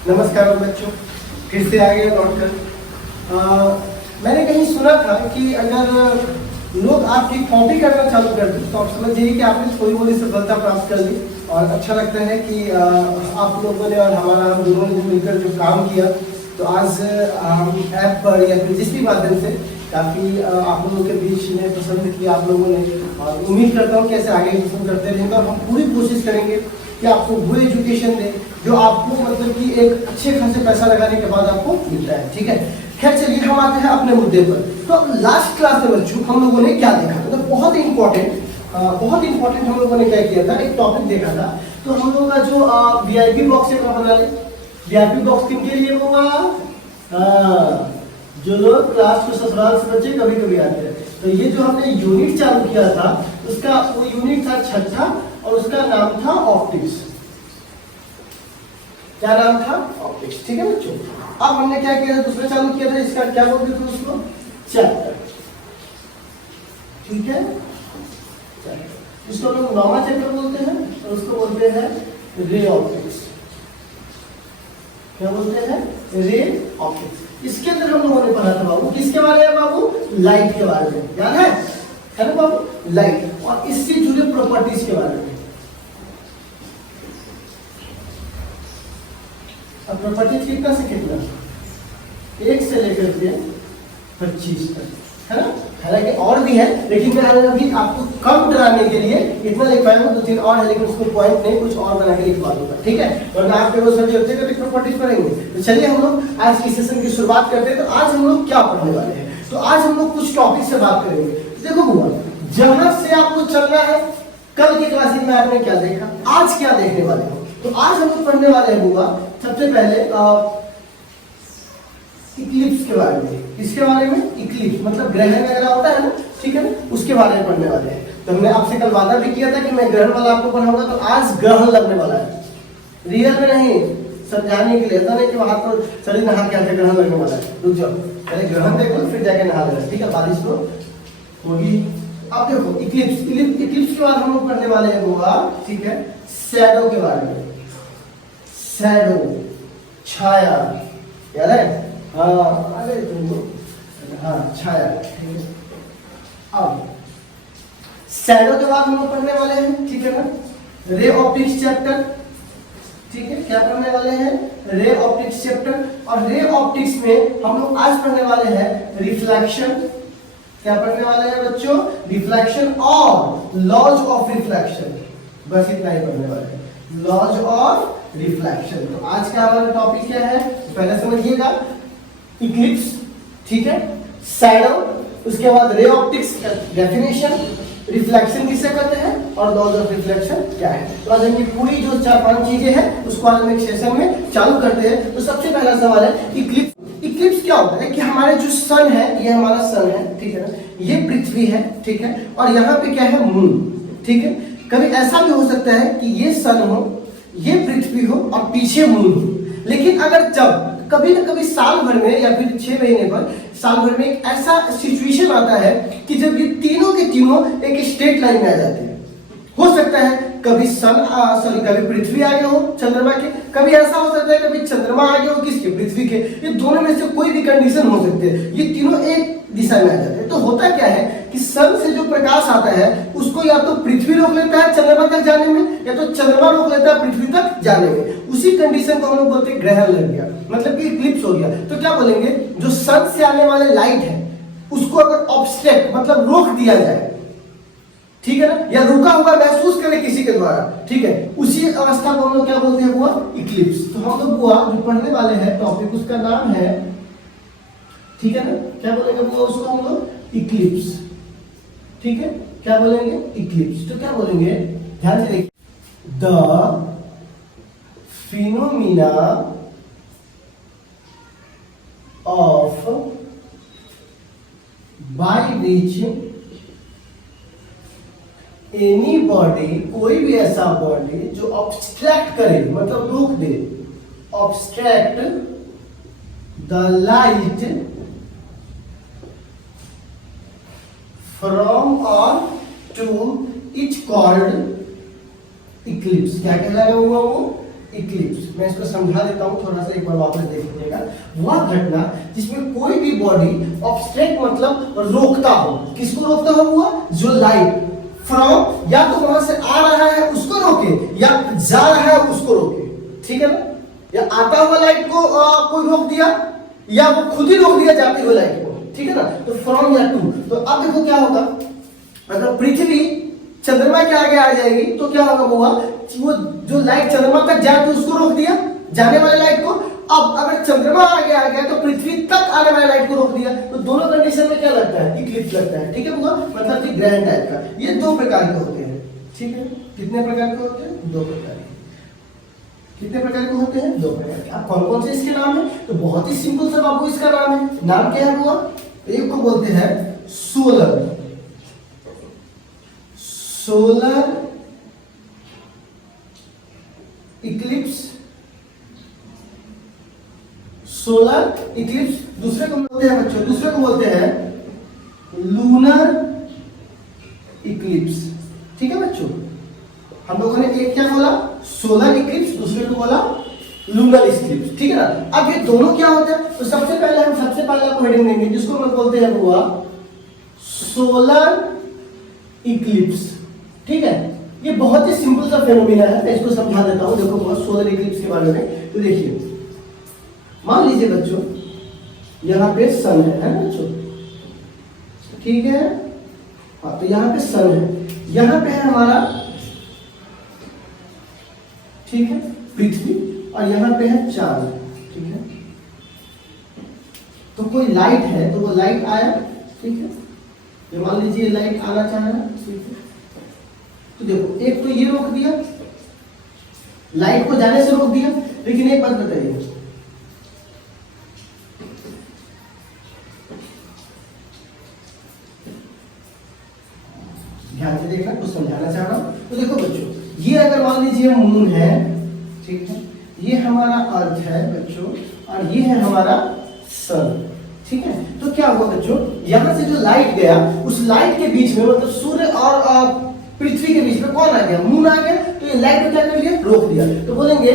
नमस्कार बच्चों, फिर से आ गया लौट कर। मैंने कहीं सुना था कि अगर लोग आपकी कॉपी करना चालू कर दें तो आप समझ जाइए कि आपने थोड़ी मोड़ी सफलता प्राप्त कर ली। और अच्छा लगता है कि आप लोगों ने और हम दोनों ने मिलकर जो काम किया, तो आज हम ऐप पर या फिर जिस भी माध्यम से काफ़ी आप लोगों के बीच में पसंद किया आप लोगों ने। और उम्मीद करता हूँ कि ऐसे आगे पसंद करते रहेंगे और हम पूरी कोशिश करेंगे कि आपको वो एजुकेशन दे जो आपको मतलब कि एक अच्छे खासे पैसा लगाने के बाद आपको मिलता है। ठीक है, खैर चलिए हम आते हैं अपने मुद्दे पर। तो लास्ट क्लास में बच्चों हम लोगों ने क्या देखा, मतलब बहुत इंपॉर्टेंट हम लोगों ने क्या किया था, एक टॉपिक देखा था। तो हम लोगों का जो वीआईपी बॉक्स है बना ले। वीआईपी बॉक्स किनके लिए होगा? जो लोग क्लास को ससुराल से बच्चे कभी कभी आते हैं। तो ये जो हमने यूनिट चालू किया था उसका वो यूनिट था छठा और उसका नाम था ऑप्टिक्स। क्या नाम था? ऑप्टिक्स। ठीक है बच्चों, अब हमने क्या किया था, दूसरा चालू किया था, इसका क्या बोलते थे उसको? चैप्टर। ठीक है, इसको हम लोग नौवां चैप्टर बोलते हैं और उसको बोलते हैं रे ऑप्टिक्स। क्या बोलते हैं? Ray optics. इसके अंदर हम लोगों ने पढ़ा था बाबू, किसके बारे में बाबू? लाइट के बारे में, याद है ना बाबू? लाइट और इससे जुड़े प्रॉपर्टीज के बारे में। अब प्रॉपर्टीज कितना से कितना? 1 से लेकर के 25 तक, है ना? हालांकि और भी है, लेकिन मैं अभी आपको कम डराने के लिए इतना लिख पाया हूँ। 2-3 और है, लेकिन उसको पॉइंट नहीं, कुछ और बना के लिखवा दूंगा। ठीक है, वरना आपके वो सभी ऑब्जेक्टिव प्रॉपर्टीज पढ़ेंगे। तो चलिए हम लोग आज की सेशन की शुरुआत करते हैं। तो आज हम लोग क्या पढ़ने वाले हैं? तो आज हम लोग कुछ टॉपिक से बात करेंगे। देखो बुआ, जहां से आपको चलना है, कल की क्लास में आपने क्या देखा, आज क्या देखने वाले हो। तो आज हम लोग पढ़ने वाले हैं बुआ सबसे पहले इक्लिप्स के बारे में। इसके बारे में इक्लिप्स मतलब ग्रहण वगैरह होता है ना, ठीक है ना, उसके बारे में पढ़ने वाले हैं। तो हमने आपसे कल वादा भी किया था कि मैं ग्रहण वाला आपको पढ़ाऊंगा, तो आज ग्रहण लगने वाला है, रियल में नहीं, समझाने के लिए। ऐसा नहीं कि वहां तो शरीर नहा के आके ग्रहण लगने वाला है। रुक जाओ, पहले ग्रहण देखो फिर जाके नहा लेना। ठीक है, बारिश तो होगी। अब देखो इक्लिप्स के बाद हम लोग पढ़ने वाले हैं बुआ, ठीक है, शैडो के बारे में। शैडो, छाया, याद है? अरे तुमको छाया। अब शैडो के बाद हम लोग पढ़ने वाले हैं, ठीक है ना, रे ऑप्टिक्स चैप्टर। ठीक है, क्या पढ़ने वाले हैं? Ray optics chapter. और रे ऑप्टिक्स में हम लोग आज पढ़ने वाले हैं रिफ्लेक्शन। क्या पढ़ने वाले हैं बच्चों? रिफ्लेक्शन और लॉज ऑफ रिफ्लेक्शन। बस इतना ही पढ़ने वाले हैं, लॉज ऑफ रिफ्लेक्शन। तो आज का हमारा टॉपिक क्या है पहले समझिएगा। इक्लिप्स, ठीक है, शैडो, उसके बाद रे ऑप्टिक्स डेफिनेशन, रिफ्लेक्शन किसे कहते हैं और लॉज ऑफ रिफ्लेक्शन क्या है। तो आज इनकी पूरी जो 4-5 चीजें हैं उसको आज हम एक सेशन में चालू करते हैं। तो सबसे पहला सवाल है इक्लिप्स। इक्लिप्स क्या होता है कि हमारे जो सन है, ये हमारा सन है, ठीक है ना, ये पृथ्वी है, ठीक है, और यहाँ पे क्या है? मून। ठीक है, कभी ऐसा भी हो सकता है कि ये सन हो, ये पृथ्वी हो और पीछे मून हो। लेकिन अगर जब कभी ना कभी साल भर में या फिर 6 महीने पर साल भर में एक ऐसा सिचुएशन आता है कि जब ये तीनों के तीनों एक स्ट्रेट लाइन में आ जाते हैं। हो सकता है कभी कभी पृथ्वी आगे हो चंद्रमा के, कभी ऐसा हो सकता है कभी चंद्रमा आगे हो किसके? पृथ्वी के। ये दोनों में से कोई भी कंडीशन हो सकती है, ये तीनों एक दिशा में आ जाते हैं। तो होता क्या है कि सन से जो प्रकाश आता है उसको या तो पृथ्वी रोक लेता है चंद्रमा तक जाने में, या तो चंद्रमा रोक लेता है पृथ्वी तक जाने में। उसी कंडीशन को हम लोग बोलते हैं ग्रहण लग गया, मतलब कि इक्लिप्स हो गया। तो क्या बोलेंगे? जो सन से आने वाले लाइट है उसको अगर ऑब्स्ट्रैक्ट मतलब रोक दिया जाए, ठीक है ना, या रुका हुआ महसूस करें किसी के द्वारा, ठीक है, उसी अवस्था को हम लोग क्या बोलते हैं? हुआ इक्लिप्स। तो हम लोग हुआ जो पढ़ने वाले हैं टॉपिक, उसका नाम है, ठीक है ना, क्या बोलेंगे वो उसको हम लोग? इक्लिप्स। ठीक है, क्या बोलेंगे? इक्लिप्स। तो क्या बोलेंगे? ध्यान से देखिए, the phenomena of by which any body, कोई भी ऐसा बॉडी जो ऑब्स्ट्रैक्ट करे मतलब रोक दे, ऑब्स्ट्रैक्ट द लाइट फ्रॉम और टू इट कॉल्ड इक्लिप्स। क्या कहलाएगा वो? इक्लिप्स, मैं इसको समझा देता हूँ थोड़ा सा, एक बार वापस देख लीजिएगा। वह घटना जिसमें कोई भी बॉडी ऑब्स्ट्रैक्ट मतलब रोकता हो, किसको रोकता हो? हुआ जो लाइट फ्रॉम, या तो वहां से आ रहा है उसको रोके, या जा रहा है उसको रोके, ठीक है ना? या आता हुआ लाइट को कोई रोक दिया, या वो खुद ही रोक दिया जाते हुए लाइट को, ठीक है ना? तो फ्रॉम या टू। तो अब देखो क्या होगा, अगर पृथ्वी चंद्रमा के आगे आ जाएगी तो क्या होगा? वो जो लाइट चंद्रमा तक जाए तो उसको रोक दिया, जाने वाले लाइट को। अब अगर चंद्रमा आगे आ गया तो पृथ्वी तक आने वाले लाइट को रोक दिया। तो दोनों कंडीशन में क्या लगता है? इक्लिप्स लगता है, ठीक है बुआ? मतलब कि ग्रहण टाइप का। ये दो प्रकार के होते हैं, ठीक है? कितने प्रकार के होते हैं? दो प्रकार के। कितने प्रकार के होते हैं? दो प्रकार के। अब कौन कौन से इसके नाम है? तो बहुत ही सिंपल सा बाबू इसका नाम है। नाम क्या है बुआ? एक को बोलते हैं solar, solar Eclipse, solar Eclipse. दूसरे को बोलते हैं बच्चों, दूसरे को बोलते हैं लूनर इक्लिप्स, ठीक है बच्चों? हम लोगों ने एक क्या बोला? सोलर इक्लिप्स, दूसरे को बोला लूनर इक्लिप्स, ठीक है ना? अब ये दोनों क्या होते हैं? तो सबसे पहले आपको हेडिंग देंगे जिसको हम बोलते हैं हुआ सोलर इक्लिप्स, ठीक है? ये बहुत ही सिंपल सा फेनोमेना है, मैं इसको समझा देता हूं। देखो बहुत सोलर इक्लिप्स के बारे में। तो देखिए, मान लीजिए बच्चों यहाँ पे सन है ना बच्चों, ठीक है? हाँ, तो यहाँ पे सन है, यहाँ पे है हमारा, ठीक है, पृथ्वी, और यहाँ पे है चांद, ठीक है? तो कोई लाइट है तो वो लाइट आया, ठीक है? ये मान लीजिए लाइट आना चाह रहा है, ठीक है? तो देखो एक तो ये रोक दिया, लाइट को जाने से रोक दिया। लेकिन एक बात बताइए, ध्यान से देखना, कुछ समझाना चाह रहा हूं। तो देखो बच्चों, ये अगर मान लीजिए मून है, ठीक है? ये हमारा अर्थ है बच्चों, और ये है हमारा सन, ठीक है? तो क्या हुआ बच्चों, यहां से जो लाइट गया, उस लाइट के बीच में मतलब सूर्य और पृथ्वी के बीच में कौन आ गया? मून आ गया। तो ये लाइट को क्या कर लिया? रोक दिया। तो बोलेंगे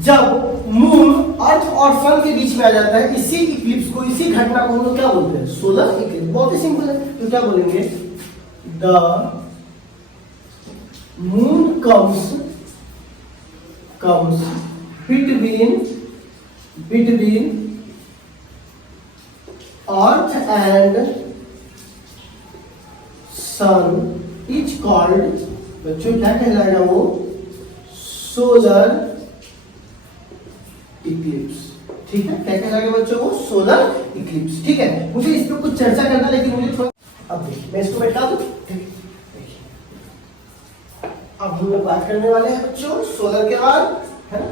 जब मून अर्थ और सन के बीच में आ जाता है, इसी इक्लिप्स को, इसी घटना को हम लोग क्या बोलते हैं? Solar Eclipse. बहुत ही सिंपल है। तो क्या बोलेंगे? The moon comes between earth and sun is called, बच्चों क्या कहलाएगा वो? सोलर इक्लिप्स, ठीक है? क्या कहलाएगा बच्चों वो? सोलर इक्लिप्स, ठीक है? मुझे इस पर कुछ चर्चा करना, लेकिन मुझे थोड़ा, अब देखिए मैं इसको बैठा दूं। अब हम लोग बात करने वाले हैं बच्चों सोलर के बाद, है ना?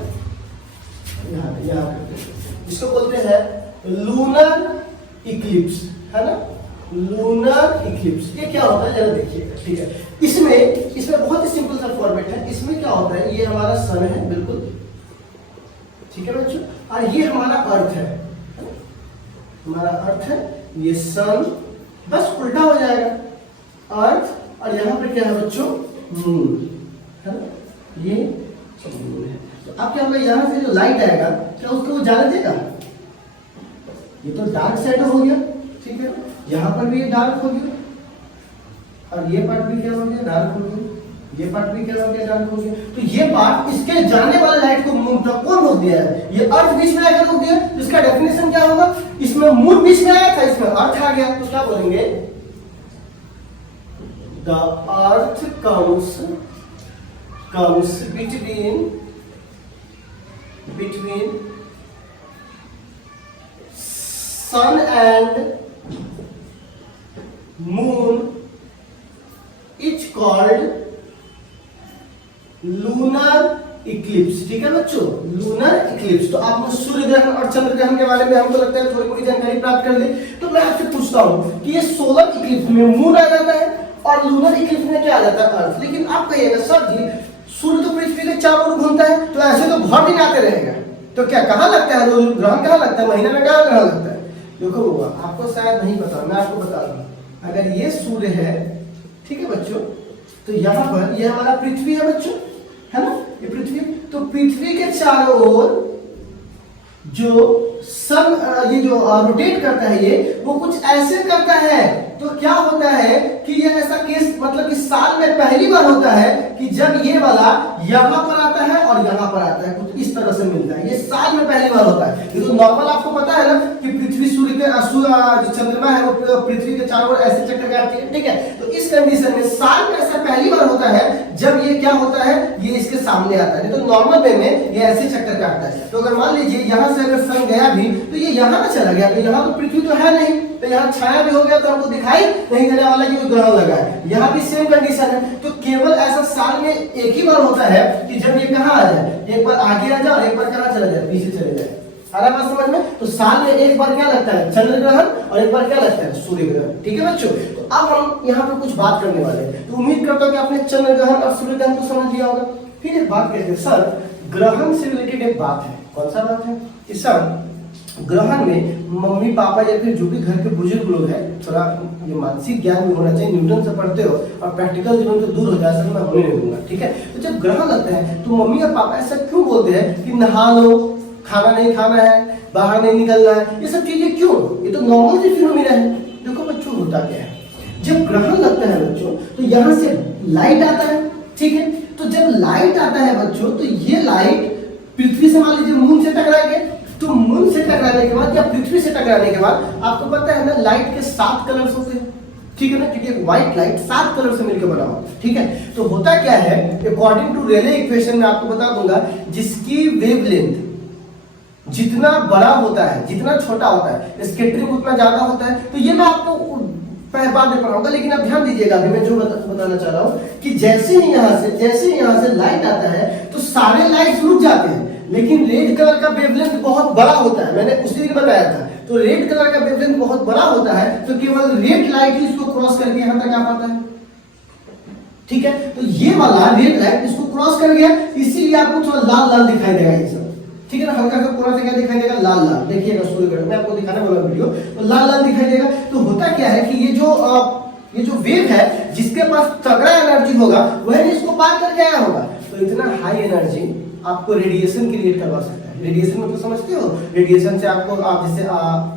यहाँ जिसको बोलते हैं लूनर इक्लिप्स, है ना? Lunar Eclipse. ये क्या होता है जरा देखिएगा, ठीक है? इसमें बहुत ही सिंपल सा फॉर्मेट है। इसमें क्या होता है, ये हमारा सन है बिल्कुल, ठीक है बच्चों? और ये हमारा अर्थ है, हमारा अर्थ है, ये सन, बस उल्टा हो जाएगा अर्थ, और यहाँ पे क्या है बच्चों? मून, है ना? ये मून है। तो अब क्या होगा, यहाँ से जो लाइट आएगा क्या उसको वो जाने देगा? ये तो डार्क साइड हो गया, ठीक है? यहाँ पर भी ये डार्क हो गया, और ये पार्ट भी क्या हो गया? डार्क हो गया। ये पार्ट भी क्या हो गया? डार्क हो गया। तो ये पार्ट, इसके जाने वाले लाइट को मून तक कौन रोक दिया है? ये अर्थ बीच में आकर रोक दिया। इसका डेफिनेशन क्या होगा? इसमें मून बीच में आया था, इसमें अर्थ आ गया, तो क्या बोलेंगे? The earth comes between sun and moon is called lunar eclipse, ठीक है बच्चों? lunar eclipse। तो आप सूर्य ग्रहण और चंद्र ग्रहण के बारे में हमको लगता है थोड़ी बहुत जानकारी प्राप्त कर ले। तो मैं आपसे पूछता हूं कि ये सोलर इक्लिप्स में मून आ जाता है और लूनर इक्लिप्स में क्या आ जाता है? अर्थ। लेकिन आप कहिएगा सर जी, सूर्य तो पृथ्वी के चारों ओर घूमता है, तो ऐसे तो बहुत दिन आते रहेगा, तो क्या कहाँ लगता है रोज? ग्रहण कहाँ लगता है? महीने में कहाँ ग्रहण लगता है? देखो हुआ, आपको शायद नहीं पता, मैं आपको बता दूं। अगर ये सूर्य है, ठीक है बच्चों, तो यहाँ पर ये हमारा पृथ्वी है बच्चों, है ना? ये पृथ्वी। तो पृथ्वी के चारों ओर जो सन ये जो रोटेट करता है ये वो कुछ ऐसे करता है। तो क्या होता है कि ये ऐसा केस मतलब कि साल में पहली बार होता है कि जब ये वाला यहाँ पर आता है और यहाँ पर आता है, कुछ इस तरह से मिलता है। ये साल में पहली बार होता है। ये तो नॉर्मल आपको पता है ना कि पृथ्वी सूर्य के जो चंद्रमा है वो पृथ्वी के चारों ओर ऐसे चक्कर काटती है, ठीक है। तो इस कंडीशन में साल में ऐसा पहली बार होता है जब ये क्या होता है, ये इसके सामने आता है। तो नॉर्मल वे में ये ऐसे चक्कर काटता है। तो अगर मान लीजिए यहाँ से अगर सन गया भी तो ये यहाँ ना चला गया, तो यहाँ तो पृथ्वी तो है नहीं, तो यहाँ छाया भी हो गया तो हमको दिखाई नहीं देने वाला कि ग्रहण लगा है। यहाँ भी सेम कंडीशन है। तो केवल ऐसा साल में एक ही बार होता है कि जब ये कहाँ आ जाए, एक बार आगे आ जाए और एक बार कहाँ चला जाए, पीछे चले जाए। आ रहा बात समझ में? तो साल में एक बार क्या लगता है, चंद्र ग्रहण, और एक बार क्या लगता है, सूर्य ग्रहण। ठीक है बच्चों, तो अब हम यहाँ पे कुछ बात करने वाले हैं। तो उम्मीद करता हूँ कि आपने चंद्र ग्रहण और सूर्य ग्रहण को समझ लिया होगा। फिर एक बात कहते हैं सर, ग्रहण से रिलेटेड एक बात है। कौन सा बात है कि सर ग्रहण में मम्मी पापा या फिर जो भी घर के बुजुर्ग लोग हैं, थोड़ा ये मानसिक ज्ञान भी होना चाहिए। न्यूटन से पढ़ते हो और प्रैक्टिकल जीवन से दूर हो जाए, मैं होने नहीं दूंगा, ठीक है। तो जब ग्रहण लगता है तो मम्मी और पापा ऐसा क्यों बोलते हैं कि नहा लो, खाना नहीं खाना है, बाहर नहीं निकलना है, ये सब चीजें क्यों? ये तो नॉर्मल सी फिनोमिना है। देखो बच्चों होता क्या है, जब ग्रहण लगता है बच्चों तो यहाँ से लाइट आता है, ठीक है। तो जब लाइट आता है बच्चों तो ये लाइट पृथ्वी से मान लीजिए मून से टकराएंगे, तो मून से टकराने के बाद या पृथ्वी से टकराने के बाद आपको पता है ना लाइट के 7 कलर्स होते हैं, ठीक है ना, क्योंकि एक व्हाइट लाइट 7 कलर से मिलकर बना हुआ, ठीक है। तो होता क्या है, अकॉर्डिंग टू रेले इक्वेशन में आपको बता दूंगा, जिसकी वेवलेंथ जितना बड़ा होता है, जितना छोटा होता है, स्कैटरिंग उतना ज्यादा होता है। तो ये मैं आपको बाद में पढ़ाऊंगा, लेकिन आप ध्यान दीजिएगा अभी मैं जो बताना चाह रहा हूँ कि जैसे ही यहाँ से लाइट आता है तो सारे लाइट्स रुक जाते हैं, लेकिन रेड कलर का वेवलेंथ बहुत बड़ा होता है। मैंने उसी दिन बताया था, तो रेड कलर का वेवलेंथ बहुत बड़ा होता है, तो केवल रेड लाइट ही इसको क्रॉस करके यहाँ तक आ पाता है, ठीक है। तो ये वाला रेड लाइट इसको क्रॉस कर गया, इसीलिए आपको थोड़ा लाल लाल दिखाई देगा ये सब, ठीक है ना। हल्का सा पूरा से क्या दिखाई देगा, लाल लाल। देखिएगा सूर्य ग्रहण में आपको दिखाने वाला वीडियो, तो लाल लाल दिखाई देगा। तो होता क्या है कि ये जो वेव है जिसके पास तगड़ा एनर्जी होगा वह इसको पार करके आया होगा। तो इतना हाई एनर्जी आपको रेडिएशन क्रिएट करवा सकता है। रेडिएशन में तो समझते हो, रेडिएशन से आपको आप जैसे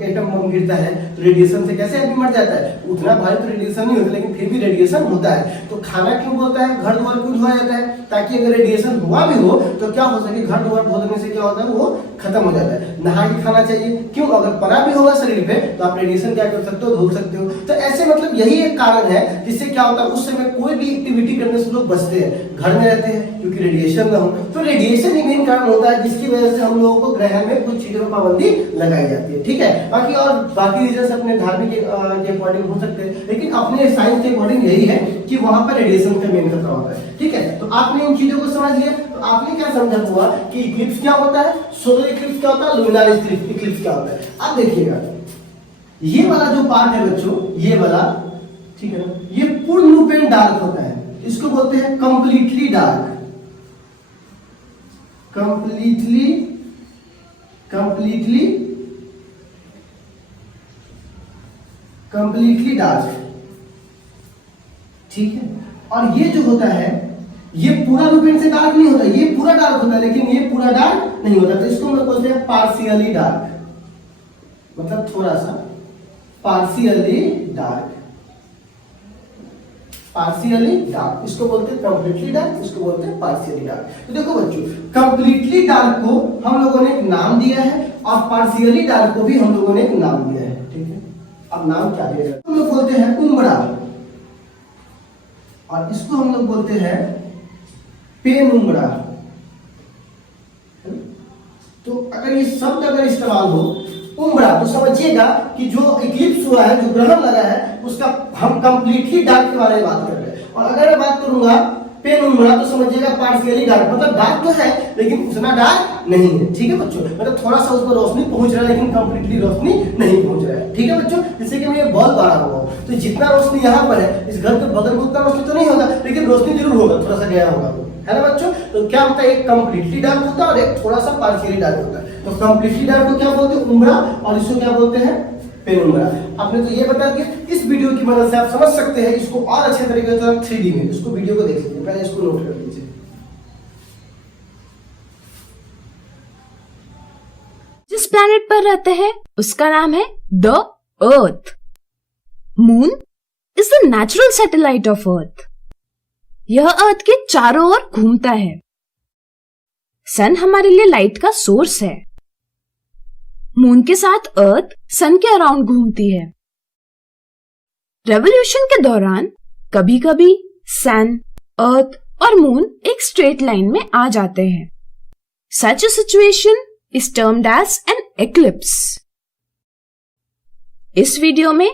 एटम बम गिरता है तो रेडिएशन से कैसे आदमी मर जाता है, उतना भारी तो रेडिएशन नहीं होता, लेकिन फिर भी रेडिएशन होता है। तो खाना क्यों बोलता है, घर द्वार क्यों धोया जाता है, ताकि अगर रेडिएशन हुआ भी हो तो क्या हो सके, घर द्वार धोने से क्या होता है, वो खत्म हो जाता है। नहा के खाना चाहिए, क्यों, अगर पना भी होगा शरीर पे तो आप रेडिएशन क्या कर सकते हो, धो सकते हो। तो ऐसे मतलब यही एक कारण है जिससे क्या होता है, उस समय कोई भी एक्टिविटी करने से लोग बचते हैं, घर में रहते हैं, क्योंकि रेडिएशन ना हो। तो रेडिएशन ही मेन कारण होता है जिसकी वजह से हम लोगों को ग्रहण में कुछ चीजों पर पाबंदी लगाई जाती है, ठीक है। बाकी रीजन अपने धार्मिक के अकॉर्डिंग हो सकते हैं, लेकिन अपने साइंस के अकॉर्डिंग यही है कि वहां पर रेडिएशन का मेन खतरा होता है, ठीक है। तो आपने इन चीजों को समझ लिया। तो आपने क्या समझा हुआ कि इक्लिप्स क्या होता है, सोलर इक्लिप्स क्या होता है, लुमिनार इक्लिप्स क्या होता है। अब देखिएगा ये वाला जो पार्ट है बच्चों, ये वाला, ठीक है ना, ये पूर्ण रूपेण डार्क होता है, इसको बोलते हैं कंप्लीटली डार्क। कंप्लीटली डार्क, ठीक है। और ये जो होता है ये पूरा रूपेण से डार्क नहीं होता, ये पूरा डार्क होता है, लेकिन ये पूरा डार्क नहीं होता। तो इसको हम लोग बोलते हैं पार्शियली डार्क, मतलब थोड़ा सा पार्शियली डार्क, इसको बोलते हैं कंप्लीटली डार्क, इसको बोलते हैं पार्शियली डार्क। तो देखो बच्चों, कंप्लीटली डार्क को हम लोगों ने एक नाम दिया है और पार्शियली डार्क को भी हम लोगों ने एक नाम दिया है, ठीक है। अब नाम क्या दिया जाए, हम लोग बोलते हैं उम्ब्रा, और इसको हम लोग बोलते हैं पेनुम्ब्रा। तो अगर ये शब्द अगर इस्तेमाल हो उम्ब्रा, तो समझिएगा कि जो इक्लिप्स हुआ है, जो ग्रहण लगा है, उसका हम कंप्लीटली डार्क के बारे में बात कर रहे हैं। और अगर मैं बात करूंगा पेनुम्ब्रा, तो समझिएगा पार्शियली डार्क, मतलब डार्क तो है लेकिन उतना डार्क नहीं है, ठीक है बच्चों। मतलब थोड़ा सा उस पर रोशनी पहुंच रहा है लेकिन कंप्लीटली रोशनी नहीं पहुंच रहा है, ठीक है बच्चों। जैसे कि मैं ये बल्ब बारा हुआ, तो जितना रोशनी यहाँ पर है, इस घर के बगल में उतना रोशनी तो नहीं होगा, लेकिन रोशनी जरूर होगा, थोड़ा सा गया होगा, है ना बच्चों। तो क्या होता है, एक कंप्लीटली डार्क होता है और एक थोड़ा सा पार्शियली डार्क होता है। तो कंप्लीटली डार्क को क्या बोलते हैं, उम्ब्रा, और इसको क्या बोलते हैं, पेनुम्ब्रा। आपने तो ये बता दिया। इस वीडियो की मदद से आप समझ सकते हैं इसको और अच्छे तरीके से 3D में। इसको वीडियो को देख लीजिए, पहले इसको नोट कर लीजिए। जिस प्लैनेट पर रहते हैं उसका नाम है the earth. Moon is the natural satellite of earth. यह अर्थ के चारों ओर घूमता है। सन हमारे लिए लाइट का सोर्स है। मून के साथ अर्थ सन के अराउंड घूमती है। रेवोल्यूशन के दौरान कभी कभी सन, अर्थ और मून एक स्ट्रेट लाइन में आ जाते हैं। Such a situation is termed as an eclipse. इस वीडियो में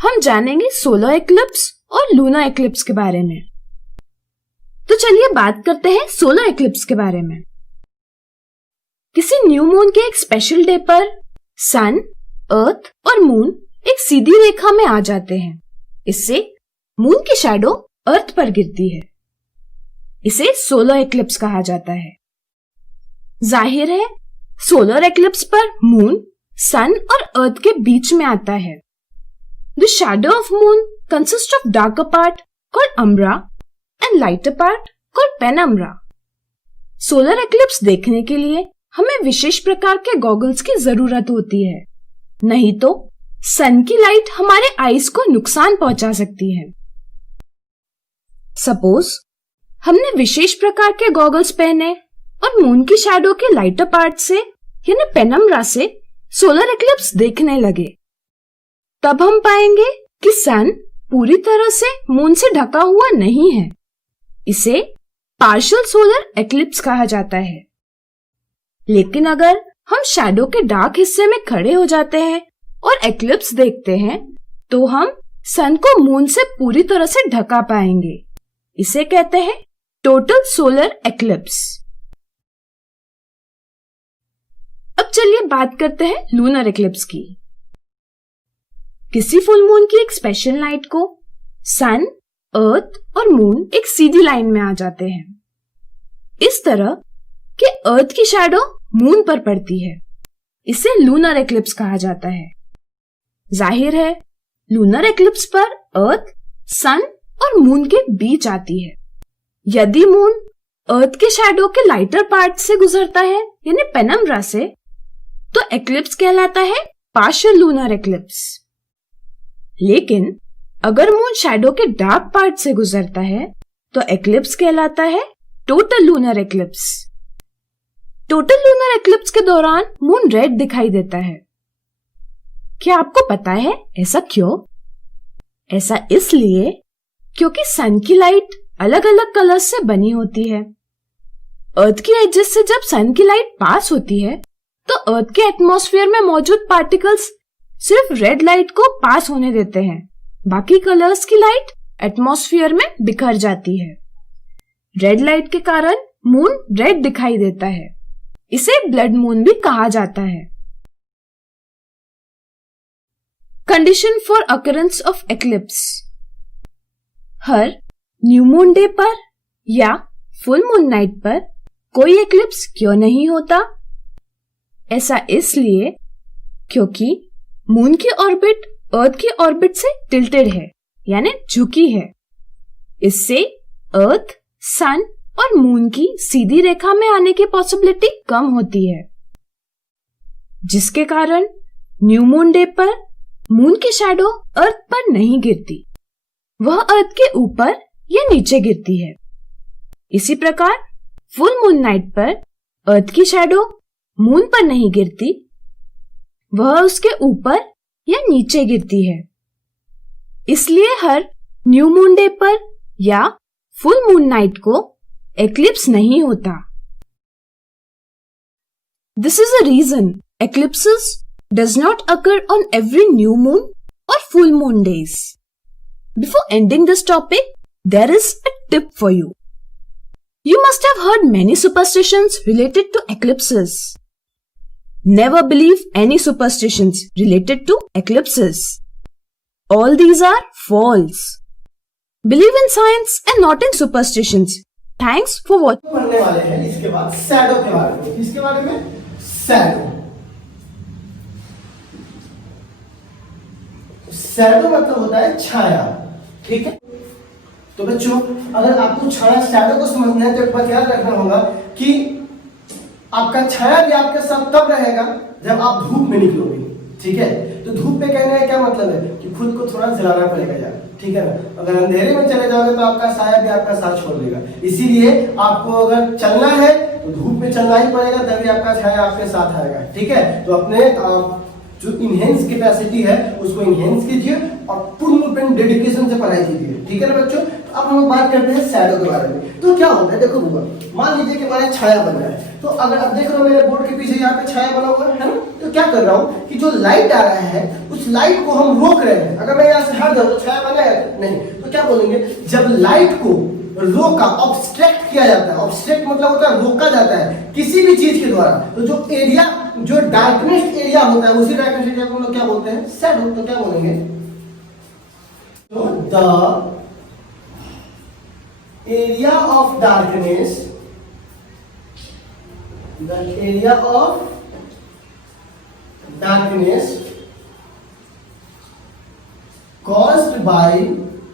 हम जानेंगे सोलर एक्लिप्स और लूनर एक्लिप्स के बारे में। तो चलिए बात करते हैं सोलर एक्लिप्स के बारे में। किसी न्यू मून के एक स्पेशल डे पर सन, अर्थ और मून एक सीधी रेखा में आ जाते हैं। इससे मून की शैडो अर्थ पर गिरती है। इसे सोलर एक्लिप्स कहा जाता है। जाहिर है सोलर एक्लिप्स पर मून सन और अर्थ के बीच में आता है। The shadow of moon consist of darker part called umbra and lighter part called penumbra. Solar eclipse देखने के लिए हमें विशेष प्रकार के गॉगल्स की जरूरत होती है, नहीं तो सन की लाइट हमारे आईज को नुकसान पहुंचा सकती है। सपोज हमने विशेष प्रकार के गॉगल्स पहने और मून की शैडो के लाइटर पार्ट से यानी पेनम्ब्रा से सोलर एक्लिप्स देखने लगे, तब हम पाएंगे कि सन पूरी तरह से मून से ढका हुआ नहीं है। इसे पार्शियल सोलर एक्लिप्स कहा जाता है। लेकिन अगर हम शैडो के डार्क हिस्से में खड़े हो जाते हैं और एक्लिप्स देखते हैं तो हम सन को मून से पूरी तरह से ढका पाएंगे। इसे कहते हैं टोटल सोलर एक्लिप्स। अब चलिए बात करते हैं लूनर एक्लिप्स की। किसी फुल मून की एक स्पेशल नाइट को सन, अर्थ और मून एक सीधी लाइन में आ जाते हैं। इस तरह कि अर्थ की शैडो मून पर पड़ती है। इसे लूनर एक्लिप्स कहा जाता है। जाहिर है लूनर एक्लिप्स पर अर्थ सन और मून के बीच आती है। यदि मून अर्थ के शैडो के लाइटर पार्ट से गुजरता है यानी पेनम्ब्रा से, तो एक्लिप्स कहलाता है पार्शियल लूनर एक्लिप्स। लेकिन अगर मून शैडो के डार्क पार्ट से गुजरता है तो एक्लिप्स कहलाता है total lunar eclipse. Total lunar eclipse के दौरान मून रेड दिखाई देता है। क्या आपको पता है ऐसा क्यों? ऐसा इसलिए क्योंकि सन की लाइट अलग अलग कलर्स से बनी होती है। अर्थ की एजेस से जब सन की लाइट पास होती है तो अर्थ के एटमॉस्फेयर में मौजूद पार्टिकल्स सिर्फ रेड लाइट को पास होने देते हैं। बाकी कलर्स की लाइट एटमॉस्फेयर में बिखर जाती है। रेड लाइट के कारण मून रेड दिखाई देता है। इसे ब्लड मून भी कहा जाता है। Condition for occurrence of eclipse. Her new moon day पर या फुल मून नाइट पर कोई एक्लिप्स क्यों नहीं होता? ऐसा इसलिए क्योंकि मून की ऑर्बिट अर्थ की ऑर्बिट से टिल्टेड है यानी झुकी है। इससे अर्थ, सन और मून की सीधी रेखा में आने की पॉसिबिलिटी कम होती है, जिसके कारण न्यू मून डे पर मून की शैडो अर्थ पर नहीं गिरती, वह अर्थ के ऊपर या नीचे गिरती है। इसी प्रकार फुल मून नाइट पर अर्थ की शैडो मून पर नहीं गिरती, वह उसके ऊपर या नीचे गिरती है। इसलिए हर न्यू मून डे पर या फुल मून नाइट को एक्लिप्स नहीं होता। This is a reason eclipses does not occur on every new moon or full moon days. Before ending this topic, there is a tip for you. You must have heard many superstitions related to eclipses. Never believe any superstitions related to eclipses. All these are false. Believe in science and not in superstitions. Thanks for watching. पढ़ने वाले हैं इसके बाद shadow के बारे में। इसके बारे में शैडो। शैडो मतलब होता है छाया, ठीक है। तो बच्चों अगर आपको छाया शैडो को समझना है तो एक बात याद रखना होगा कि आपका छाया भी आपके साथ तब रहेगा जब आप धूप में निकलोगे, ठीक है। तो धूप में कहने का क्या मतलब है कि खुद को थोड़ा जलाना पड़ेगा यार, ठीक है ना। अगर अंधेरे में चले जाओगे तो आपका साया भी आपका साथ छोड़ देगा। इसीलिए आपको अगर चलना है तो धूप में चलना ही पड़ेगा, तभी आपका छाया आपके साथ आएगा, ठीक है। तो अपने जो इनहेंस कैपेसिटी है उसको इनहेंस कीजिए और पूर्ण डेडिकेशन से पढ़ाई कीजिए, ठीक है ना बच्चों। तो अब हम लोग बात करते हैं शैडो के बारे में। तो क्या होता है, देखो बुआ, मान लीजिए कि हमारा छाया बन रहा है। तो अगर अब देख रहे हो मेरे बोर्ड के पीछे यहाँ पे छाया बना हुआ है ना, तो क्या कर रहा हूँ कि जो लाइट आ रहा है उस लाइट को हम रोक रहे हैं। अगर मैं यहाँ से हट जाऊँ तो छाया बनेगा नहीं, तो क्या बोलेंगे, जब लाइट को रोका, ऑब्स्ट्रैक्ट किया जाता है, ऑब्स्ट्रैक्ट मतलब होता है रोका जाता है किसी भी चीज के द्वारा, तो जो एरिया, जो डार्कनेस एरिया होता है उसी डार्कनेस एरिया को हम लोग क्या बोलते हैं, शैडो। तो क्या बोलेंगे, तो the area of darkness, the area of darkness caused by,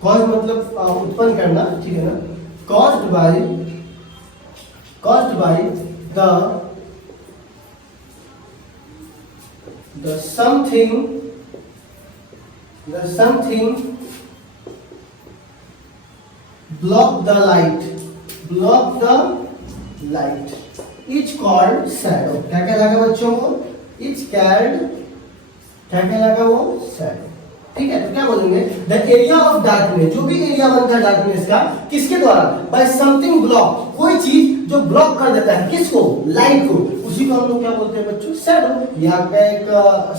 cause मतलब उत्पन्न करना, ठीक है ना, caused by the something block the light is called shadow। क्या कहलाएगा बच्चों को, is called, क्या कहलाएगा वो, shadow, ठीक है। तो क्या बोलेंगे, द एरिया ऑफ डार्कनेस, जो भी एरिया बनता है डार्कनेस का, किसके द्वारा, बाय समथिंग ब्लॉक, कोई चीज जो ब्लॉक कर देता है किसको, लाइट को, उसी को हम लोग क्या बोलते हैं बच्चों, शैडो। यहाँ पे एक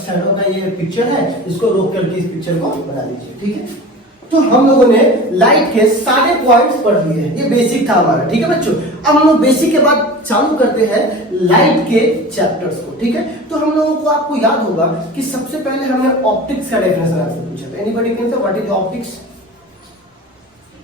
शैडो का ये पिक्चर है, इसको रोक करके इस पिक्चर को बना लीजिए, ठीक है। तो हम लोगों ने लाइट के सारे पॉइंट्स पढ़ लिए, ये बेसिक था हमारा, ठीक है बच्चों। अब हम लोग बेसिक के बाद चालू करते हैं लाइट के चैप्टर्स को, ठीक है। तो हम लोगों को, आपको याद होगा कि सबसे पहले हमने ऑप्टिक्स का डेफिनेशन आपसे पूछा था। Anybody can say what is optics,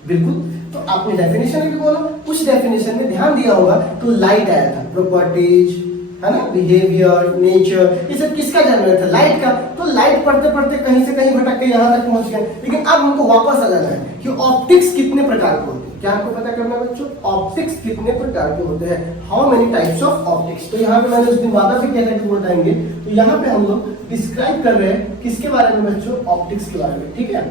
बिल्कुल। तो आपने डेफिनेशन भी बोला, उस डेफिनेशन में ध्यान दिया होगा तो लाइट आया था, प्रॉपर्टीज है ना, बिहेवियर, नेचर, ये सब किसका जानना था, लाइट का। तो लाइट पढ़ते पढ़ते कहीं से कहीं भटक के यहाँ तक पहुंच गए, लेकिन अब हमको वापस आ जाना है कि ऑप्टिक्स कितने प्रकार के होते हैं। क्या आपको पता करना है बच्चों, ऑप्टिक्स कितने प्रकार के होते हैं, how many types of optics. तो यहाँ पे मैंने उस दिन वादा भी किया था कि बताएंगे, तो यहाँ पे हम लोग डिस्क्राइब कर रहे हैं किसके बारे में बच्चों, ऑप्टिक्स के बारे में, ठीक है।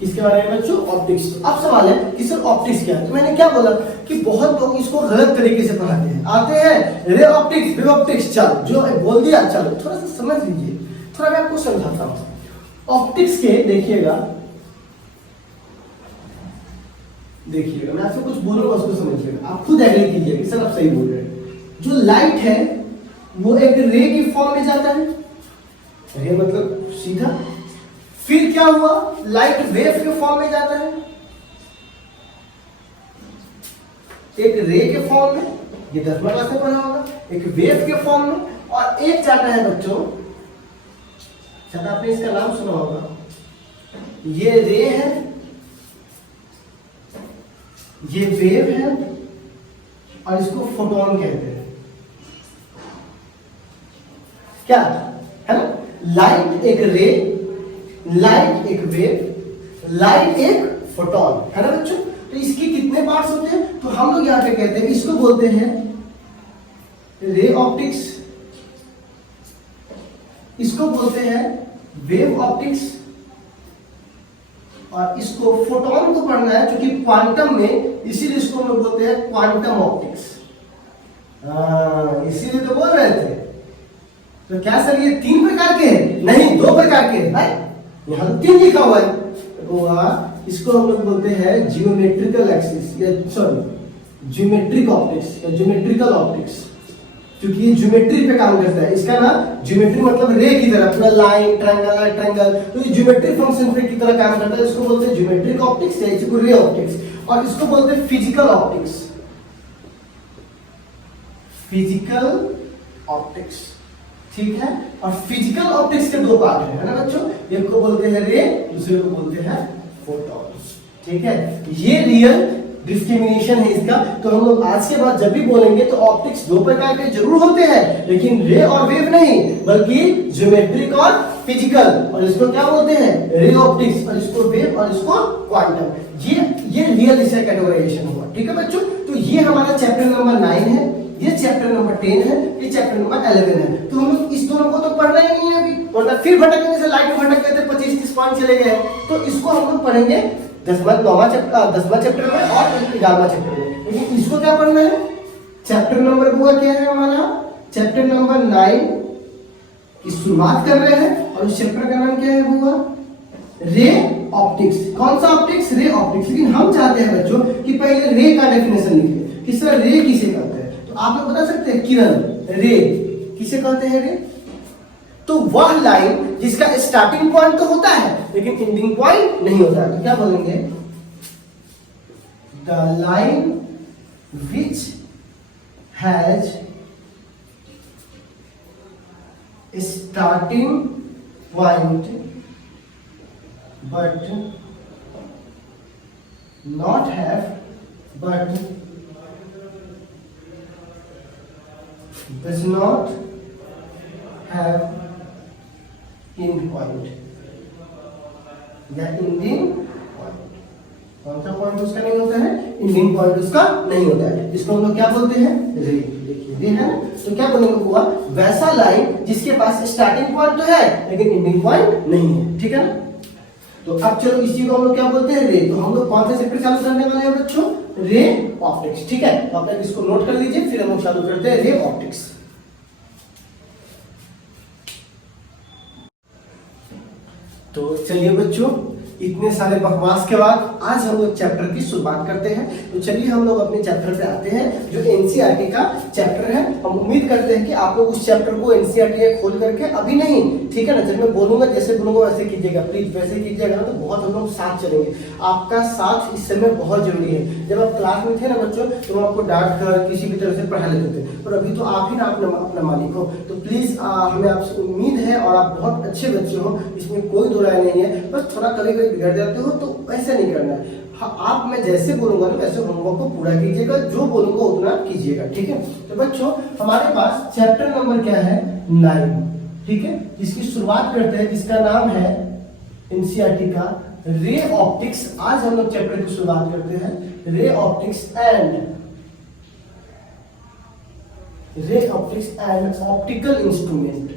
किसके बारे में बच्चों, ऑप्टिक्स। अब सवाल है कि सर ऑप्टिक्स क्या है। तो मैंने क्या बोला कि बहुत लोग इसको गलत तरीके से पढ़ाते हैं, आते हैं रे ऑप्टिक्स, वे ऑप्टिक्स, चल जो बोल दिया चलो, थोड़ा सा समझ लीजिए, थोड़ा मैं आपको समझाता हूं। ऑप्टिक्स के देखिएगा, मैं आपसे कुछ बोलूंगा उसको समझिएगा, आप खुद एग्री कीजिए कि सर आप सही बोल रहे हैं। जो लाइट है वो एक रे की फॉर्म में जाता है, रे मतलब सीधा, फिर क्या हुआ, लाइट वेव के फॉर्म में जाता है, एक रे के फॉर्म में, ये 10वां क्लास में पढ़ा होगा, एक वेव के फॉर्म में, और एक जाता है बच्चों, शायद आपने इसका नाम सुना होगा, ये रे है, ये वेव है, और इसको फोटोन कहते हैं। क्या है ना, लाइट एक रे, लाइट एक वेव, लाइट एक फोटोन, है ना बच्चों। तो इसके कितने पार्ट्स होते हैं, तो हम लोग यहाँ पे कहते हैं, इसको बोलते हैं रे ऑप्टिक्स, इसको बोलते हैं वेव ऑप्टिक्स, और इसको फोटोन को पढ़ना है जो कि क्वांटम में, इसीलिए इसको हम लोग बोलते हैं क्वांटम ऑप्टिक्स। इसीलिए तो बोल रहे थे। तो क्या सर ये 3 प्रकार के हैं, नहीं 2 प्रकार के हैं, यहाँ 3 लिखा हुआ है। तो इसको हम लोग बोलते हैं जियोमेट्रिकल एक्सिस, या सॉरी ज्योमेट्रिक ऑप्टिक्स या ज्योमेट्रिकल ऑप्टिक्स, क्योंकि ये ज्योमेट्री पे काम करता है। इसका ना ज्योमेट्री मतलब रे की तरह, पूरा लाइन, ट्रायंगल, ट्रायंगल, तो ये ज्योमेट्री फंक्शन पे की तरह काम करता है। इसको बोलते हैं ज्योमेट्रिक ऑप्टिक्स या इसको रे ऑप्टिक्स, और इसको बोलते हैं फिजिकल ऑप्टिक्स, फिजिकल ऑप्टिक्स, ठीक है। और फिजिकल ऑप्टिक्स के 2 पार्ट है ना बच्चों, एक को बोलते हैं रे, दूसरे को बोलते हैं फोटॉन्स, ठीक है। ये रियल डिस्क्रिमिनेशन है इसका। तो हम लोग आज के बाद जब भी बोलेंगे तो ऑप्टिक्स 2 प्रकार के जरूर होते हैं, लेकिन रे और वेव नहीं, बल्कि ज्योमेट्रिक और फिजिकल, और इसको क्या बोलते हैं, रे ऑप्टिक्स, और इसको वेव, और इसको क्वांटम। ये रियल इसका कैटेगराइजेशन हुआ, ठीक है बच्चों। तो ये हमारा चैप्टर नंबर 9 है, ये चैप्टर नंबर 10 है, ये चैप्टर नंबर 11 है। तो हम लोग इस दोनों को तो पढ़ना ही नहीं है अभी, वरना फिर भटकेंगे, जैसे लाइट में भटक गए थे 25-30 पॉइंट चले गए। तो इसको हम लोग पढ़ेंगे 10वां चैप्टर में और 11वां चैप्टर में। लेकिन इसको क्या पढ़ना है, चैप्टर नंबर हुआ क्या है हमारा, चैप्टर नंबर 9 की शुरुआत कर रहे हैं। और उस चैप्टर का नाम क्या है हुआ, रे ऑप्टिक्स। कौन सा ऑप्टिक्स, रे ऑप्टिक्स। लेकिन हम चाहते हैं बच्चों कि पहले रे का डेफिनेशन लिखिए, किस तरह रे किसे कहते हैं। तो आप लोग बता सकते हैं, किरण रे किसे कहते हैं, रे तो वह लाइन जिसका स्टार्टिंग पॉइंट तो होता है लेकिन एंडिंग पॉइंट नहीं होता है। तो क्या बोलेंगे, the line which has starting point but not have but does not have end point या ending point। कौन सा पॉइंट उसका नहीं होता है, एंडिंग पॉइंट उसका नहीं होता है। इसको हम लोग क्या बोलते हैं, रे। देखिए रे है ना, तो क्या बोलेंगे हुआ, वैसा लाइन जिसके पास स्टार्टिंग पॉइंट तो है लेकिन एंडिंग पॉइंट नहीं है, ठीक है ना। तो अब चलो इसी को हम लोग क्या बोलते हैं, रे। तो हम लोग कौन से चैप्टर चालू करने वाले हैं बच्चों, रे ऑप्टिक्स, ठीक है। तो आप इसको नोट कर लीजिए, फिर हम लोग चालू करते हैं रे ऑप्टिक्स। तो चलिए बच्चों, इतने सारे बकवास के बाद आज हम लोग चैप्टर की शुरुआत करते हैं। तो चलिए हम लोग अपने चैप्टर पे आते हैं, जो एनसीईआरटी का चैप्टर है। हम उम्मीद करते हैं कि आप लोग उस चैप्टर को एनसीईआरटी खोल करके, अभी नहीं, ठीक है ना, जब मैं बोलूंगा जैसे बोलूंगा वैसे कीजिएगा, प्लीज वैसे कीजिएगा ना, तो बहुत हम लोग साथ चलेंगे। आपका साथ इस समय बहुत जरूरी है। जब आप क्लास में थे ना बच्चों, तो हम आपको डांट कर किसी भी तरह से पढ़ा लेते थे, और अभी तो आप ही ना अपना मालिक हो। तो प्लीज हमें आपसे उम्मीद है, और आप बहुत अच्छे बच्चे हो, इसमें कोई दो राय नहीं है, बस थोड़ा कभी कभी बिगड़ जाते हो, तो ऐसा नहीं करना है। हाँ, आप मैं जैसे बोलूंगा ना वैसे होमवर्क को पूरा कीजिएगा, जो बोलूंगा उतना कीजिएगा, ठीक है। तो बच्चों हमारे पास चैप्टर नंबर क्या है, 9, ठीक है, जिसकी शुरुआत करते हैं, जिसका नाम है एनसीईआरटी का रे ऑप्टिक्स। आज हम लोग चैप्टर की शुरुआत करते हैं, ray optics and optical instrument.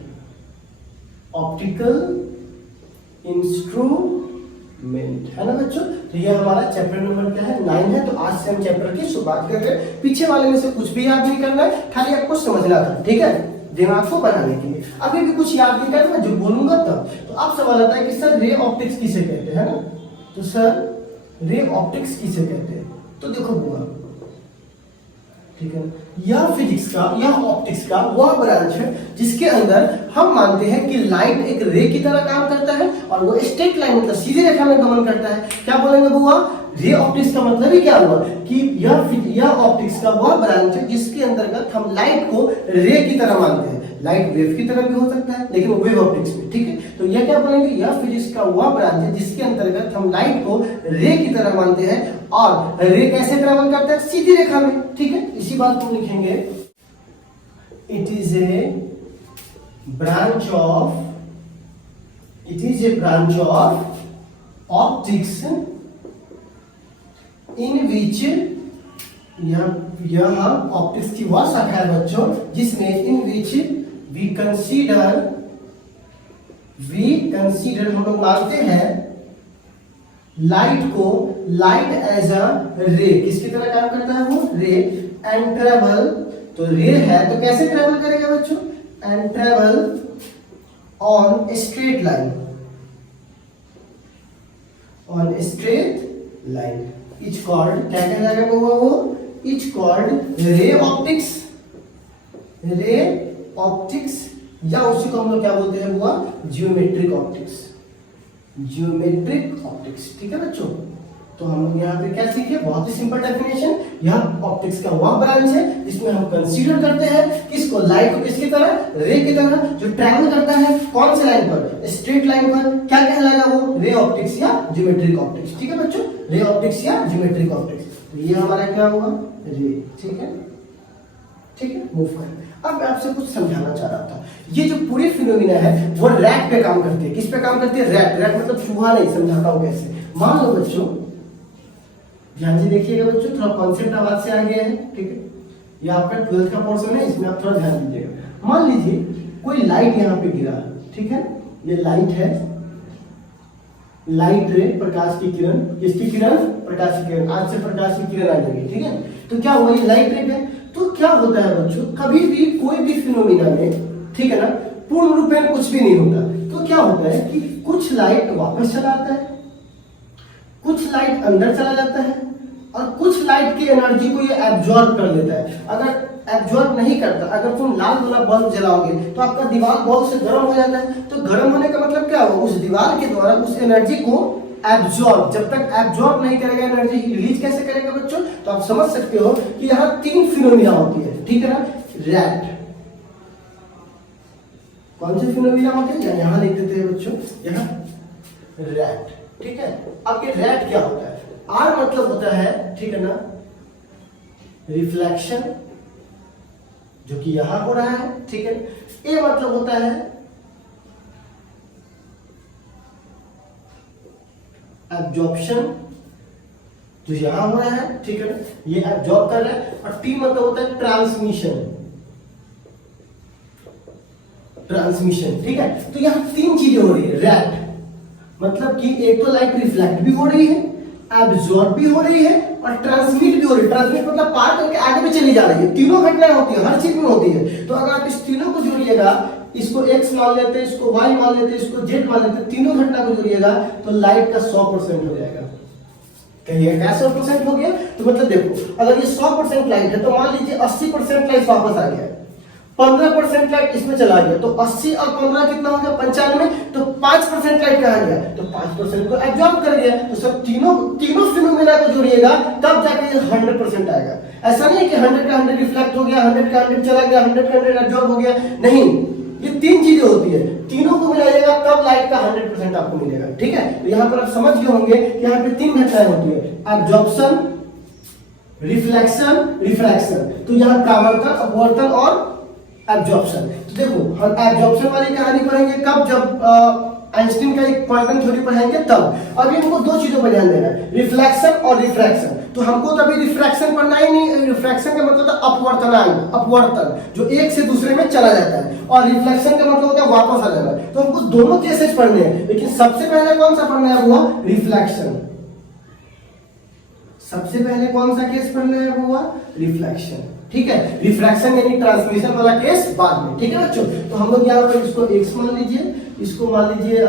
है ना बच्चों। तो ये हमारा चैप्टर नंबर क्या है, 9 है। तो आज से हम चैप्टर की शुरुआत कर रहे हैं। पीछे वाले में से कुछ भी याद नहीं करना है, खाली आपको समझना था, ठीक है, दिमाग को बनाने के लिए। अभी भी कुछ याद नहीं करना, जो बोलूंगा तब। तो अब सवाल आता है कि सर रे ऑप्टिक्स किसे कहते हैं, ना। तो सर रे ऑप्टिक्स किसे कहते हैं, तो देखो बुआ, ठीक है, यह फिजिक्स का, यह ऑप्टिक्स का वह ब्रांच है जिसके अंदर हम मानते हैं कि लाइट एक रे की तरह काम करता है, और वो स्ट्रेट लाइन मतलब सीधी रेखा में गमन करता है। क्या बोलेंगे बुआ, रे ऑप्टिक्स का मतलब ही क्या हुआ कि यह ऑप्टिक्स का वह ब्रांच है जिसके अंतर्गत हम लाइट को रे की तरह मानते हैं। लाइट वेव की तरह भी हो सकता है, लेकिन वेव ऑप्टिक्स में, ठीक है। तो यह क्या बोलेंगे, यह फिजिक्स का वह ब्रांच है जिसके अंतर्गत हम लाइट को रे की तरह मानते हैं, और रे कैसे ट्रेवल करता है, सीधी रेखा में, ठीक है। इसी बात को लिखेंगे, it is a branch of optics in which, यह ऑप्टिक्स की वह शाखा है बच्चों जिसमें इन विच वी कंसीडर हम लोग मानते हैं लाइट को, लाइट एज अ रे, किसकी तरह काम करता है वो, रे, एंड ट्रेवल, तो रे है तो कैसे ट्रेवल करेगा बच्चों, and travel on straight line, is called, क्या कहलाएगा वो, इज कॉल्ड रे ऑप्टिक्स, या उसी को हम लोग क्या बोलते हैं हुआ, जियोमेट्रिक ऑप्टिक्स, ठीक है बच्चों। तो हम लोग यहाँ पे क्या सीखे, बहुत ही सिंपल डेफिनेशन, यह ऑप्टिक्स का वह ब्रांच है जिसमें हम कंसीडर करते हैं किसको, लाइट को किसकी तरह, रे की तरह, जो ट्रैवल करता है कौन से लाइन पर, स्ट्रेट लाइन पर, क्या कहलाएगा वो, रे ऑप्टिक्स या ज्योमेट्रिक ऑप्टिक्स, ठीक है बच्चों, रे ऑप्टिक्स या ज्योमेट्रिक ऑप्टिक्स। तो ये हमारा क्या हुआ, रे, ठीक है, मूव कर। अब मैं आपसे कुछ समझाना चाह रहा था, ये जो पूरी फिनोमिना है वो रैट पे काम करती है। किस पे काम करती है, रैट मतलब चूहा नहीं, समझाता हूँ कैसे। मान लो बच्चों, ध्यान से देखिएगा बच्चों, थोड़ा कॉन्सेप्ट आवाज से आ गया है, ठीक है। ये आपका 12th का पोर्शन है, इसमें आप थोड़ा ध्यान दीजिएगा। मान लीजिए कोई लाइट यहाँ पे गिरा, ठीक है, ये लाइट है, लाइट रे, प्रकाश की किरण, किसकी किरण? प्रकाश की किरण। आज से प्रकाश की किरण आ जाएगी, ठीक है। तो क्या हुआ, ये लाइट रे है। तो क्या होता है बच्चों, कभी भी कोई भी फिनोमिना में, ठीक है ना, पूर्ण रूप में कुछ भी नहीं होता। तो क्या होता है कि कुछ लाइट वापस चला आता है, कुछ लाइट अंदर चला जाता है, और कुछ लाइट की एनर्जी को ये एब्जॉर्ब कर लेता है। अगर एब्जॉर्ब नहीं करता, अगर तुम लाल वाला बल्ब जलाओगे तो आपका दीवार बहुत से गर्म हो जाता है। तो गर्म होने का मतलब क्या हुआ, उस दीवार के द्वारा उस एनर्जी को एब्जॉर्ब, जब तक एब्जॉर्ब नहीं करेगा एनर्जी रिलीज कैसे करेगा बच्चों? तो आप समझ सकते हो कि यहाँ 3 फिनोमिना होती है, ठीक है ना। रैट, कौन से फिनोमिना होते हैं, यहाँ लिख देते हैं बच्चों, यहाँ रैट, ठीक है। अब ये रैट क्या होता है? आर मतलब होता है, ठीक है ना, रिफ्लेक्शन, जो कि यहां हो रहा है, ठीक है। ए मतलब होता है एब्जॉर्प्शन, जो यहां हो रहा है, ठीक है ना, ये एब्जॉर्ब कर रहा है। और टी मतलब होता है ट्रांसमिशन, ट्रांसमिशन, ठीक है। तो यहां 3 चीजें हो रही है। रैट मतलब कि एक तो लाइट रिफ्लेक्ट भी हो रही है, एब्जॉर्ब भी हो रही है, और ट्रांसमिट भी हो रही है। ट्रांसमिट मतलब पार करके आगे भी चली जा रही है। तीनों घटनाएं होती है, हर चीज में होती है। तो अगर आप इस तीनों को जोड़िएगा, इसको x मान लेते हैं, इसको y मान लेते हैं, इसको z मान लेते हैं, तीनों घटना को जोड़िएगा तो लाइट का 100% हो जाएगा। कहिए क्या 100% हो गया? तो मतलब देखो, अगर ये 100% लाइट है तो मान लीजिए 80% लाइट वापस आ गया, 15% लाइट इसमें चला गया, तो 80 और 15 कितना हो गया? 95। तो 5% लाइट कहाँ गया? तो 5% को एब्जॉर्ब कर गया। तो सब तीनों फिनोमेना को जोड़िएगा तब जाके ये 100% आएगा। ऐसा नहीं कि 100 का 100 रिफ्लेक्ट हो गया, 100 का 100 चला गया, 100 का 100 एब्जॉर्ब हो गया, नहीं। ये 3 चीजें होती है, तीनों को मिलाइएगा तब लाइट का 100% आपको मिलेगा, ठीक है। तो यहाँ पर आप समझ गए होंगे कि यहाँ पे 3 घटनाएं होती है, एब्जॉर्प्शन, रिफ्लेक्शन, रिफ्रैक्शन। तो यहाँ परावर्तन, अपवर्तन और एब्जॉर्प्शन। तो देखो, हम एब्जॉर्प्शन वाली कहानी पढ़ेंगे कब? जब आइंस्टीन का एक क्वांटम थ्योरी पढ़ेंगे तब। अभी हमको 2 चीजों पर ध्यान देना है, रिफ्लेक्शन और रिफ्रैक्शन। तो हमको तो अभी रिफ्रैक्शन पढ़ना ही नहीं। रिफ्रैक्शन का मतलब होता है अपवर्तनांग, अपवर्तन, जो एक से दूसरे में चला जाता है, और रिफ्लेक्शन का मतलब होता है वापस आ जाना। तो हमको दोनों केसेस पढ़ने हैं, लेकिन सबसे पहले कौन सा पढ़ना है? वो रिफ्लेक्शन। सबसे पहले कौन सा केस पढ़ना है? वो हुआ रिफ्लेक्शन, ठीक है। रिफ्रैक्शन यानी ट्रांसमिशन वाला केस बाद में, ठीक है बच्चों। तो हम लोग यहाँ पर इसको x मान लीजिए, इसको मान लीजिए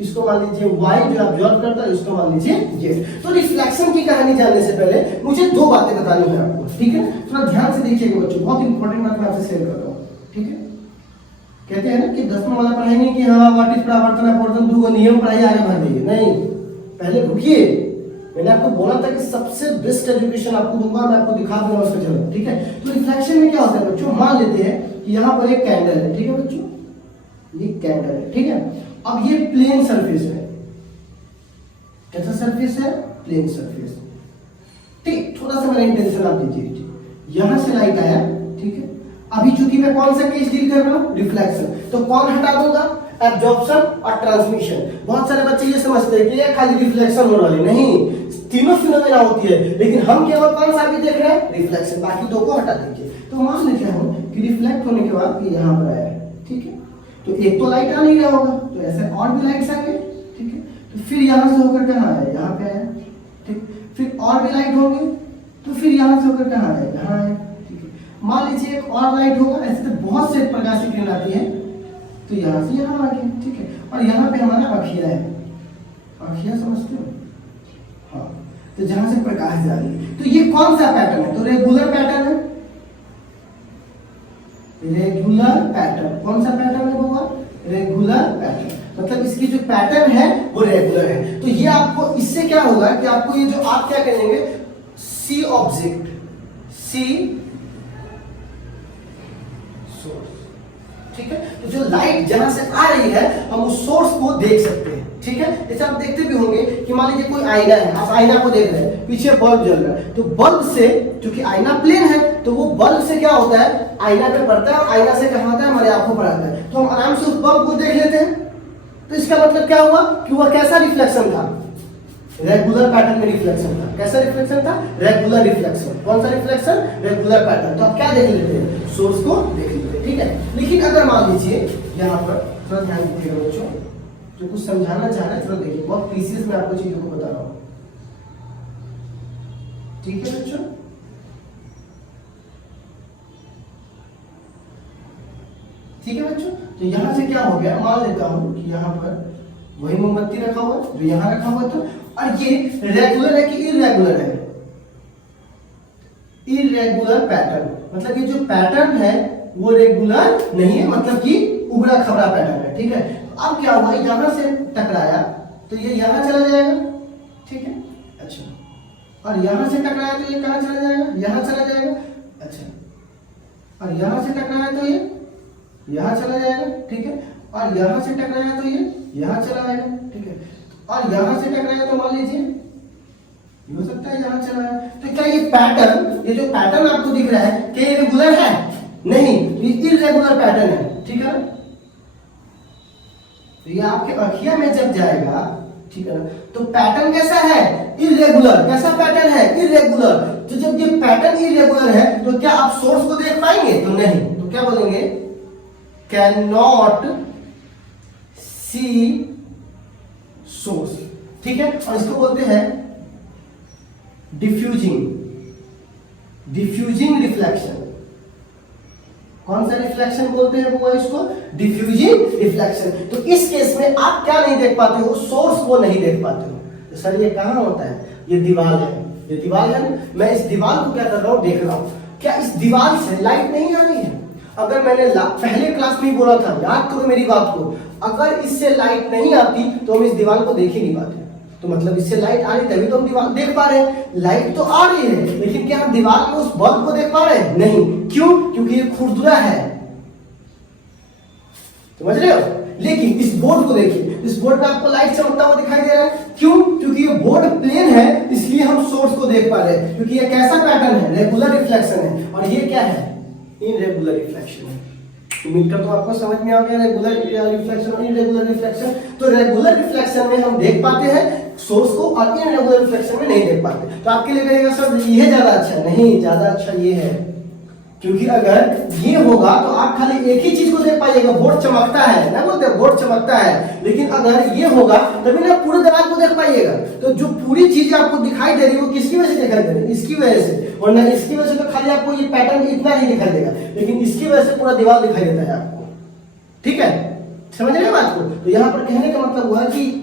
y जो ऑब्जर्व करता है, इसको मान लीजिए z। तो रिफ्लेक्शन की कहानी जानने से पहले मुझे 2 बातें बतानी है आपको, ठीक है। थोड़ा ध्यान से देखिएगा बच्चों, बहुत इंपॉर्टेंट बात मैं आपसे शेयर कर रहा हूँ, ठीक है। कहते हैं ना कि 10वां वाला पढ़ाएंगे कि हाँ व्हाट इज परावर्तन, अपवर्तन, 2 नियम पढ़ाइए, आगे बढ़ जाइए। नहीं, पहले रुकिए। मैंने आपको बोला था कि सबसे बेस्ट एजुकेशन आपको दूंगा, मैं आपको दिखा दूंगा उसका चलो, ठीक है। तो रिफ्लेक्शन में क्या होता है बच्चों? मान लेते हैं कि यहाँ पर एक कैंडल है, ठीक है बच्चों, ये कैंडल है, ठीक है। अब ये प्लेन सरफेस है, कैसा सरफेस है? प्लेन सरफेस, ठीक। थोड़ा सा मेरा इंटेंशन आप दीजिए, यहां से लाइट आया, ठीक है। अभी चूंकि मैं कौन सा केस डील कर रहा हूं? रिफ्लेक्शन। तो कौन हटा दूंगा? एब्जॉर्प्शन और ट्रांसमिशन। बहुत सारे बच्चे ये समझते हैं कि ये खाली रिफ्लेक्शन हो रहा है, नहीं, तीनों फिनोमेना होती है, लेकिन हम केवल कौन सा भी देख रहे हैं? रिफ्लेक्शन। बाकी 2 को हटा दीजिए। तो मान लेते हैं कि रिफ्लेक्ट होने के बाद ये यहाँ पर आया है, ठीक है। तो एक तो लाइट आ नहीं रहा होगा, तो ऐसे और भी लाइट्स आएंगे, ठीक है। तो फिर यहाँ से होकर कहाँ आया? यहाँ पे आया, ठीक। फिर और भी लाइट होंगे, तो फिर यहाँ से होकर कहाँ आया? यहाँ आया, ठीक है। मान लीजिए एक और लाइट होगा, ऐसे तो बहुत से प्रकाश की किरण आती है, तो यहाँ से यहाँ आ गया, ठीक है। और यहाँ पे हमारा अखिया है, अखिया समझते हो? हाँ। तो जहां से प्रकाश जा रही है, तो ये कौन सा पैटर्न है? तो रेगुलर पैटर्न है, रेगुलर पैटर्न। कौन सा पैटर्न है वो? Regular pattern. मतलब इसकी जो पैटर्न है वो रेगुलर है। तो ये आपको, इससे क्या होगा कि आपको ये जो आप क्या करेंगे, सी ऑब्जेक्ट, सी सोर्स, ठीक है। तो जो लाइट जहां से आ रही है हम उस सोर्स को देख सकते हैं, ठीक है। जैसे आप देखते भी होंगे कि मान लीजिए कोई आईना है, आप आईना को देख रहे हैं, पीछे बल्ब जल रहा है, तो बल्ब से, क्योंकि आईना प्लेन है, तो वो बल्ब से क्या होता है? आईना पे पड़ता है, और आईना से कहां आता है? हमारे आंखों पर आता है। तो हम आराम से उस बल्ब को देख लेते हैं। तो इसका मतलब क्या हुआ कि वह कैसा रिफ्लेक्शन था? रेगुलर पैटर्न में रिफ्लेक्शन था। कैसा रिफ्लेक्शन था? Regular reflection. कौन सा रिफ्लेक्शन? Regular pattern. तो आप क्या देख लेते हैं? सोर्स को देख लेते हैं, ठीक है। लेकिन अगर मान लीजिए यहाँ पर थोड़ा ध्यान दीजिएगा बच्चों, जो कुछ समझाना चाह रहे हैं थोड़ा देखिए, बहुत प्रीसियस मैं आपको चीजों को बता रहा हूँ, ठीक है बच्चों। ठीक है बच्चों, तो यहां से क्या हो गया, मान लेता हूं कि यहां पर वही मोमबत्ती रखा हुआ है जो यहां रखा हुआ था, और ये रेगुलर है कि इरेगुलर है? इरेगुलर पैटर्न, मतलब ये जो पैटर्न है वो रेगुलर नहीं है, मतलब कि उबड़ा खबड़ा पैटर्न है, ठीक है। अब क्या हुआ, यहां से टकराया तो ये यहां चला जाएगा, ठीक है, अच्छा। और यहां से टकराया तो ये कहां चला जाएगा? यहां चला जाएगा, अच्छा। और यहां से टकराया तो ये यहां चला जाएगा, ठीक है। और यहां से टकराया तो ये यहां चला जाएगा, ठीक है। और यहां से टकराया तो मान लीजिए हो सकता है यहां चला जाए। तो क्या ये पैटर्न, ये जो पैटर्न आपको दिख रहा है, क्या ये रेगुलर है? नहीं, ये इरेगुलर पैटर्न है, ठीक है। तो ये आपके अखिया में जब जाएगा, ठीक है ना, तो पैटर्न कैसा है? इरेगुलर। कैसा पैटर्न है? इरेगुलर। तो जब ये पैटर्न इरेगुलर है तो क्या आप सोर्स को देख पाएंगे? तो नहीं। तो क्या बोलेंगे? कैन नॉट सी सोर्स, ठीक है। और इसको बोलते हैं डिफ्यूजिंग रिफ्लेक्शन। कौन सा रिफ्लेक्शन बोलते हैं वो? इसको डिफ्यूजिंग रिफ्लेक्शन। तो इस केस में आप क्या नहीं देख पाते हो? सोर्स को नहीं देख पाते हो। तो सर ये कहां होता है? ये दीवार है, ये दीवार है। मैं इस दीवार को क्या कर रहा हूं? देख रहा हूं। क्या इस दीवार से लाइट नहीं आ रही है? अगर मैंने पहले क्लास में ही बोला था, याद करो मेरी बात को, अगर इससे लाइट नहीं आती तो हम इस दीवार को देख ही नहीं पाते। तो मतलब इससे लाइट आ रही तभी तो हम दीवार देख पा रहे हैं। लाइट तो आ रही है, लेकिन क्या हम दीवार में उस बल्ब को देख पा रहे हैं? नहीं। क्यों? क्योंकि ये खुरदुरा है, समझ रहे हो। लेकिन इस बोर्ड को देखिए, इस बोर्ड पे आपको लाइट चमकता हुआ दिखाई दे रहा है। क्यों? क्योंकि ये बोर्ड प्लेन है, इसलिए हम सोर्स को देख पा रहे हैं। क्योंकि ये कैसा पैटर्न है? रेगुलर रिफ्लेक्शन है। और ये क्या है? इरेगुलर रिफ्लेक्शन है। उम्मीद करता हूं आपको समझ में आ गया रेगुलर रिफ्लेक्शन और इरेगुलर रिफ्लेक्शन। तो रेगुलर रिफ्लेक्शन में हम देख पाते हैं सोर्स को, और इरेगुलर रिफ्लेक्शन में नहीं देख पाते। तो आपके लिए कहेगा सर ये ज्यादा अच्छा? नहीं, ज्यादा अच्छा ये है। क्योंकि अगर ये होगा तो आप खाली एक ही चीज को देख पाइएगा, बोर्ड चमकता है ना, बोलते हैं बोर्ड चमकता है। लेकिन अगर ये होगा तभी ना पूरे दीवार को देख पाइएगा। तो जो पूरी चीज आपको दिखाई दे रही है वो किसकी वजह से दिखाई दे रही है? इसकी वजह से। वरना इसकी वजह से तो खाली आपको ये पैटर्न इतना ही दिखाई देगा, लेकिन इसकी वजह से पूरा दीवार दिखाई देता है आपको, ठीक है। समझ रहे हैं बात को? तो यहाँ पर कहने का मतलब हुआ कि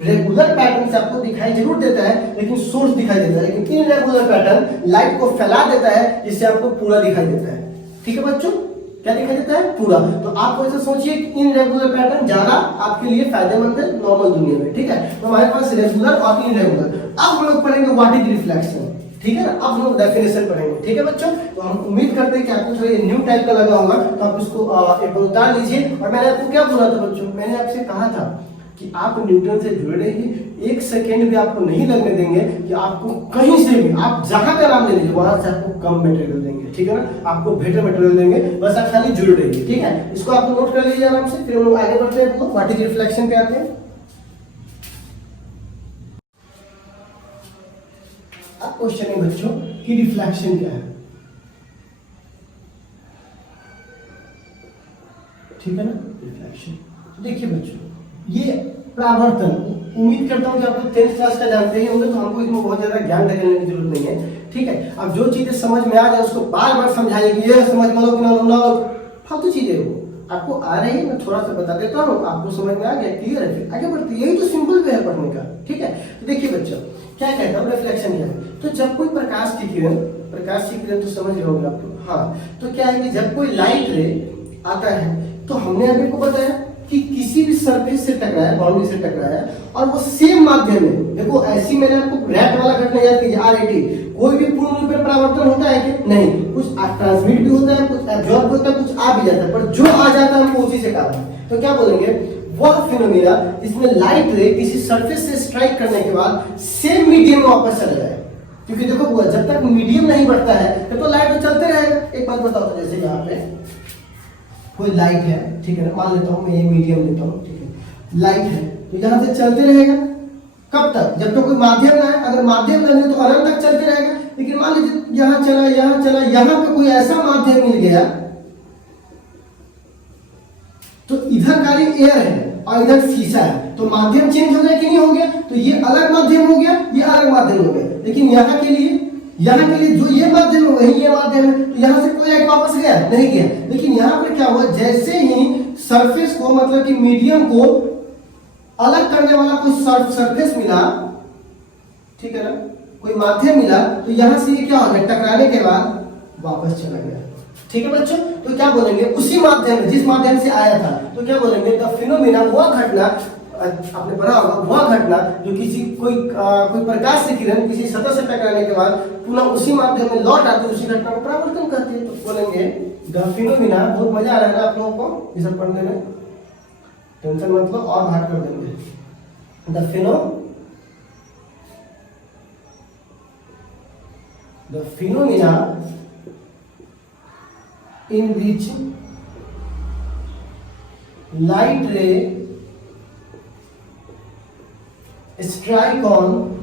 रेगुलर पैटर्न से आपको दिखाई जरूर देता है, लेकिन सोर्स दिखाई देता है। लेकिन इरेगुलर पैटर्न लाइट को फैला देता है, जिससे आपको पूरा दिखाई देता है, ठीक है बच्चों। क्या दिखाई देता है? पूरा। तो आप ऐसा सोचिए कि इरेगुलर पैटर्न ज्यादा आपके लिए फायदेमंद है नॉर्मल दुनिया में, ठीक है। तो हमारे पास रेगुलर और इरेगुलर। अब हम लोग पढ़ेंगे व्हाट इज रिफ्लेक्शन, ठीक है ना। अब हम लोग डेफिनेशन पढ़ेंगे, ठीक है बच्चों। तो हम उम्मीद करते हैं कि आपको थोड़ा न्यू टाइप का लगा होगा, तो आप इसको एक उतार लीजिए। और मैंने आपको क्या बोला था बच्चों? मैंने आपसे कहा था कि आप न्यूटन से जुड़े रहिए, एक सेकेंड भी आपको नहीं लगने देंगे कि आपको कहीं से भी, आप जहां का नाम ले लीजिए वहां से आपको कम मटेरियल देंगे, ठीक है ना। आपको बेटर मटेरियल देंगे, बस आप खाली जुड़ रहिए, ठीक है। इसको आप नोट कर लीजिए आराम से। फिर हम लोग आगे बढ़ते हैं, व्हाट इज रिफ्लेक्शन पे आते हैं। अब क्वेश्चन है बच्चों कि रिफ्लेक्शन क्या है, ठीक है ना। रिफ्लेक्शन देखिए बच्चों, ये परावर्तन, उम्मीद करता हूं कि आप लोग 10th क्लास का जानते ही होंगे, तो हमको इसमें बहुत ज्यादा ज्ञान देने की जरूरत नहीं है, ठीक है। अब जो चीजें समझ में आ जाए उसको बार बार समझाइए कि ये समझ में लो कि ना लो, फालतू चीजें वो आपको आ रही है, मैं थोड़ा सा बता देता हूँ, आपको समझ में आ गया, क्लियर है, फिर आगे बढ़ते। यही तो सिंपल वे है पढ़ने का, ठीक है। तो देखिए बच्चों, क्या कहता हूँ रिफ्लेक्शन क्या है। तो जब कोई प्रकाश की किरण तो समझ रहे होंगे आप लोग, हाँ। तो क्या है कि जब कोई लाइट रे आता है, तो हमने अभी को बताया कि किसी भी सरफेस से टकराया, बाउंड्री से टकराया, और वो सेम माध्यम में, देखो ऐसी मैंने आपको रैट वाला घटना याद कीजिए, RAT, कोई भी पूर्ण रूप में परावर्तन होता है कि नहीं, कुछ ट्रांसमिट भी होता है, कुछ एब्जॉर्ब होता है, कुछ आ भी जाता है, पर जो आ जाता है हमको उसी से काम है। तो क्या बोलेंगे? वह फिनोमेना जिसमें लाइट रे किसी सरफेस से स्ट्राइक करने के बाद सेम मीडियम में वापस चला जाए। क्योंकि देखो जब तक मीडियम नहीं बढ़ता है तो लाइट तो चलते रहेगा। एक बात बताओ, तो जैसे यहाँ पे कोई लाइट है, ठीक है ना, मान लेता हूँ मैं ये मीडियम लेता हूँ, ठीक है, लाइट है, तो यहाँ से चलते रहेगा, कब तक? जब तक कोई माध्यम ना है। अगर माध्यम नहीं है तो अनंत तक चलते रहेगा। लेकिन मान लीजिए यहाँ चला, यहाँ चला, यहाँ पे कोई ऐसा माध्यम मिल गया तो इधर खाली एयर है और इधर शीशा है, तो माध्यम चेंज हो गया कि नहीं हो गया? तो ये अलग माध्यम हो गया, ये अलग माध्यम हो गया। लेकिन यहाँ के लिए जो ये माध्यम है वही ये माध्यम है, तो यहाँ से कोई एक वापस गया नहीं गया। लेकिन यहाँ पर क्या हुआ, जैसे ही सरफेस को मतलब कि मीडियम को अलग करने वाला कोई सरफेस मिला, ठीक है ना, कोई माध्यम मिला, तो यहाँ से ये क्या हो गया, टकराने के बाद वापस चला गया। ठीक है बच्चों, तो क्या बोलेंगे, उसी माध्यम में जिस माध्यम से आया था, तो क्या बोलेंगे, द फिनोमिना, वह घटना, आपने पढ़ा होगा, वह घटना जो किसी कोई प्रकाश से किरण किसी सतह से टकराने के बाद पुनः उसी माध्यम में लौट आते, उसी घटना को परावर्तन कहते हैं। तो बोलेंगे द फिनोमिना। बहुत मजा आ रहा है ना आप लोगों को ये सब पढ़ने में, टेंशन मतलब और भाग कर देंगे। The phenomena in which light ray strike on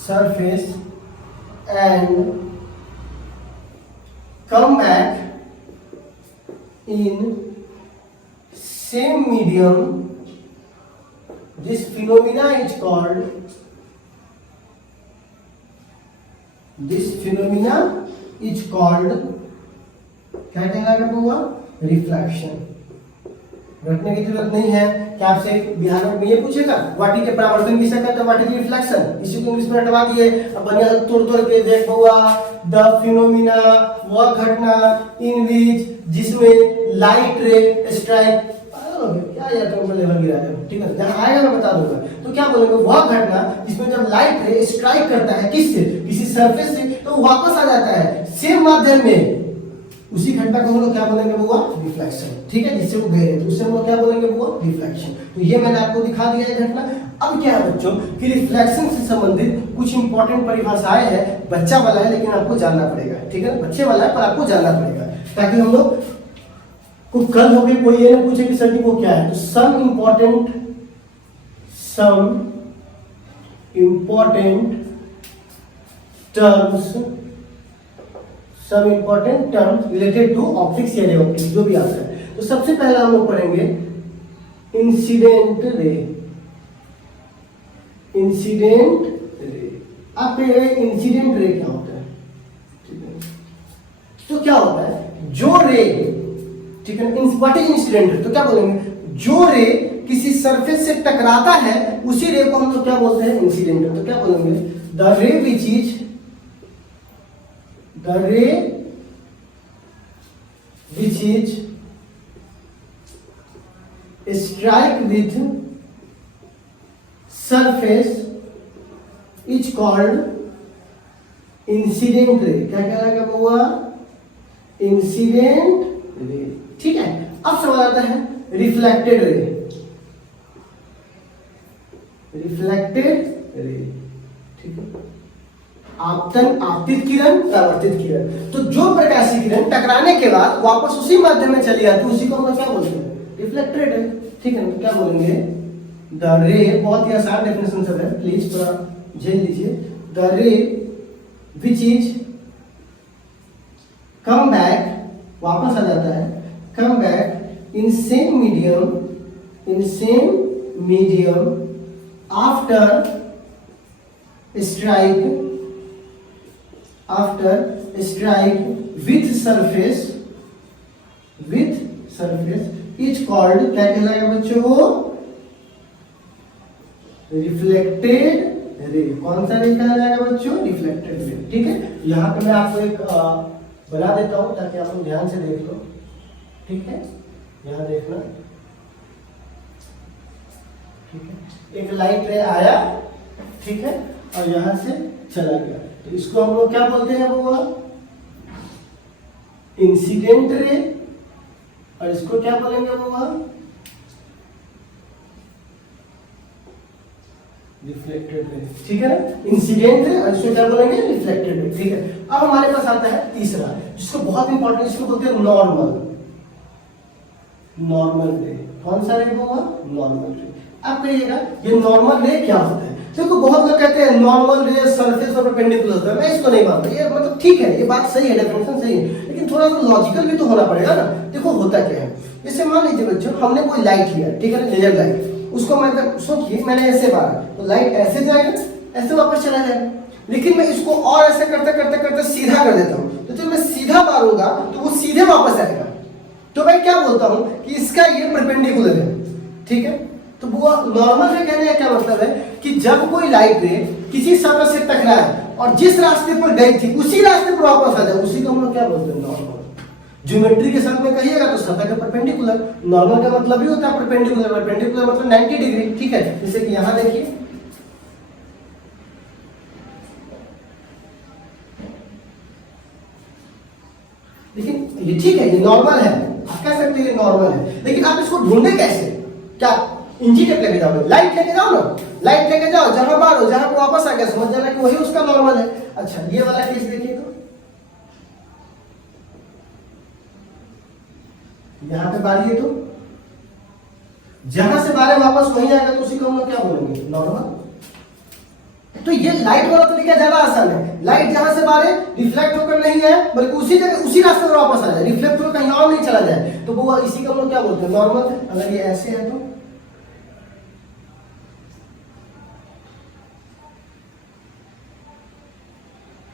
surface and come back in same medium, this phenomena is called क्या कहलाएगा हुआ, रिफ्लेक्शन। रटने की जरूरत नहीं है कि आपसे बिहार में ये पूछेगा व्हाट इज परावर्तन किसे कहते हैं, व्हाट इज रिफ्लेक्शन, इसी को इंग्लिश में हटवा दिए। अब बढ़िया तोड़ तोड़ के देख हुआ, द फिनोमिना, वह घटना, इन विच, जिसमें लाइट रे स्ट्राइक, क्या यार तुम लेवल गिरा है, ठीक है, जहां आएगा मैं बता दूंगा। तो क्या बोलेंगे, वह घटना जिसमें जब लाइट रे स्ट्राइक करता है किससे, किसी सरफेस से, तो वापस आ जाता है सेम माध्यम में, उसी घटना को हम लोग क्या बोलेंगे वो रिफ्लेक्शन। ठीक है, जिससे वो गए तो उससे हम लोग क्या बोलेंगे वो रिफ्लेक्शन। तो ये मैंने आपको दिखा दिया है घटना। अब क्या है बच्चों कि रिफ्लेक्शन से संबंधित कुछ इंपॉर्टेंट परिभाषाएं हैं, बच्चा वाला है लेकिन आपको जानना पड़ेगा। ठीक है, बच्चे वाला है पर आपको जानना पड़ेगा, ताकि हम लोग को कल हो गए कोई ये ना पूछे कि सर जी वो क्या है। तो some important terms related to optics या रे ऑप्टिक्स, जो भी आता है। तो सबसे पहला हम लोग पढ़ेंगे इंसिडेंट रे। आप इंसिडेंट रे क्या होता है, ठीक है, तो क्या होता है, जो रे, ठीक है, व्हाट इज इंसिडेंट रे, तो क्या बोलेंगे, जो रे किसी सरफेस से टकराता है उसी रे को हम लोग क्या बोलते हैं, इंसिडेंट रे। तो क्या बोलेंगे, द रे which is strike with surface is called incident ray. क्या कहलाएगा हुआ, इंसिडेंट रे। ठीक है, अब सवाल आता है रिफ्लेक्टेड रे। ठीक है, आपतित किरण, परावर्तित किरण। तो जो प्रकाशीय किरण टकराने के बाद वापस उसी माध्यम में चली जाती है, उसी को हम क्या बोलते हैं, रिफ्लेक्टेड रे। ठीक है, तो क्या बोलेंगे, द रे, बहुत ही आसान डेफिनेशन सब है, प्लीज थोड़ा झेल लीजिए। द रे विच इज कम बैक, वापस आ जाता है, come back in same medium after strike with surface is called, क्या कहलाएगा बच्चों, वो रिफ्लेक्टेड रे। कौन सा रे कहलाएगा बच्चों, रिफ्लेक्टेड रे। ठीक है, यहाँ पे मैं आपको एक बना देता हूँ ताकि आप लोग ध्यान से देख लो। ठीक है, यहाँ देखना, ठीक है, एक लाइट रे आया, ठीक है, और यहाँ से चला गया, तो इसको हम लोग क्या बोलते हैं, वो इंसिडेंट रे, और इसको क्या बोलेंगे, वो रिफ्लेक्टेड रे। ठीक है ना, इंसिडेंट रे, और इसको क्या बोलेंगे, रिफ्लेक्टेड रे। ठीक है, अब हमारे पास आता है तीसरा, जिसको बहुत इंपॉर्टेंट, इसको बोलते हैं नॉर्मल रे। कौन सा रे, वो नॉर्मल रे। आप कहिएगा ये नॉर्मल रे क्या होता है। देखो बहुत लोग कहते हैं नॉर्मल रे सरफेस और परपेंडिकुलर होता है, मैं इसको नहीं मानता। ये मतलब ठीक है, ये बात सही है, डेफिनेशन सही है, लेकिन थोड़ा सा लॉजिकल भी तो होना पड़ेगा ना। देखो होता क्या है, जैसे मान लीजिए बच्चों हमने कोई लाइट लिया, ठीक है ना, लेजर लाइट, उसको मैं सोचिए मैंने ऐसे मारा तो लाइट ऐसे जाएगा, ऐसे वापस चला जाएगा। लेकिन मैं इसको और ऐसे करते करते करते सीधा कर देता हूँ, तो जब मैं सीधा मारूंगा तो वो सीधे वापस आएगा। तो मैं क्या बोलता हूँ कि इसका ये परपेंडिकुलर है, ठीक है। तो वो नॉर्मल रे कहने का क्या मतलब है कि जब कोई लाइट रे किसी सतह से टकराए और जिस रास्ते पर गई थी उसी रास्ते पर वापस आ जाए, उसी को हम लोग क्या बोलते हैं, नॉर्मल। ज्योमेट्री के साथ में कहिएगा तो सतह का परपेंडिकुलर, नॉर्मल का मतलब ही होता है परपेंडिकुलर। परपेंडिकुलर मतलब 90 डिग्री, ठीक है। जैसे कि यहां देखिए, लेकिन ये ठीक है, ये नॉर्मल है, आप कह सकते हैं ये नॉर्मल है, लेकिन आप इसको ढूंढे कैसे? क्या इंची टेप लेके जाओगे? लाइट लेके जाओ ना, लाइट लेके जाओ, जहां मारो जहां को वापस आ गया, समझ जाना कि वही उसका नॉर्मल है। अच्छा ये वाला केस देखिए, तो यहां पे बारिए तो जहां से बारे वापस वहीं आएगा, तो उसी को हम लोग क्या बोलेंगे, नॉर्मल। तो ये लाइट वाला तरीका ज्यादा आसान है। लाइट जहां से बारे रिफ्लेक्ट होकर नहीं है, बल्कि उसी जगह उसी रास्ते पर वापस आ जाए, रिफ्लेक्ट होकर कहीं और नहीं चला जाए, तो वो इसी को हम लोग क्या बोलते हैं, नॉर्मल। अगर ये ऐसे है तो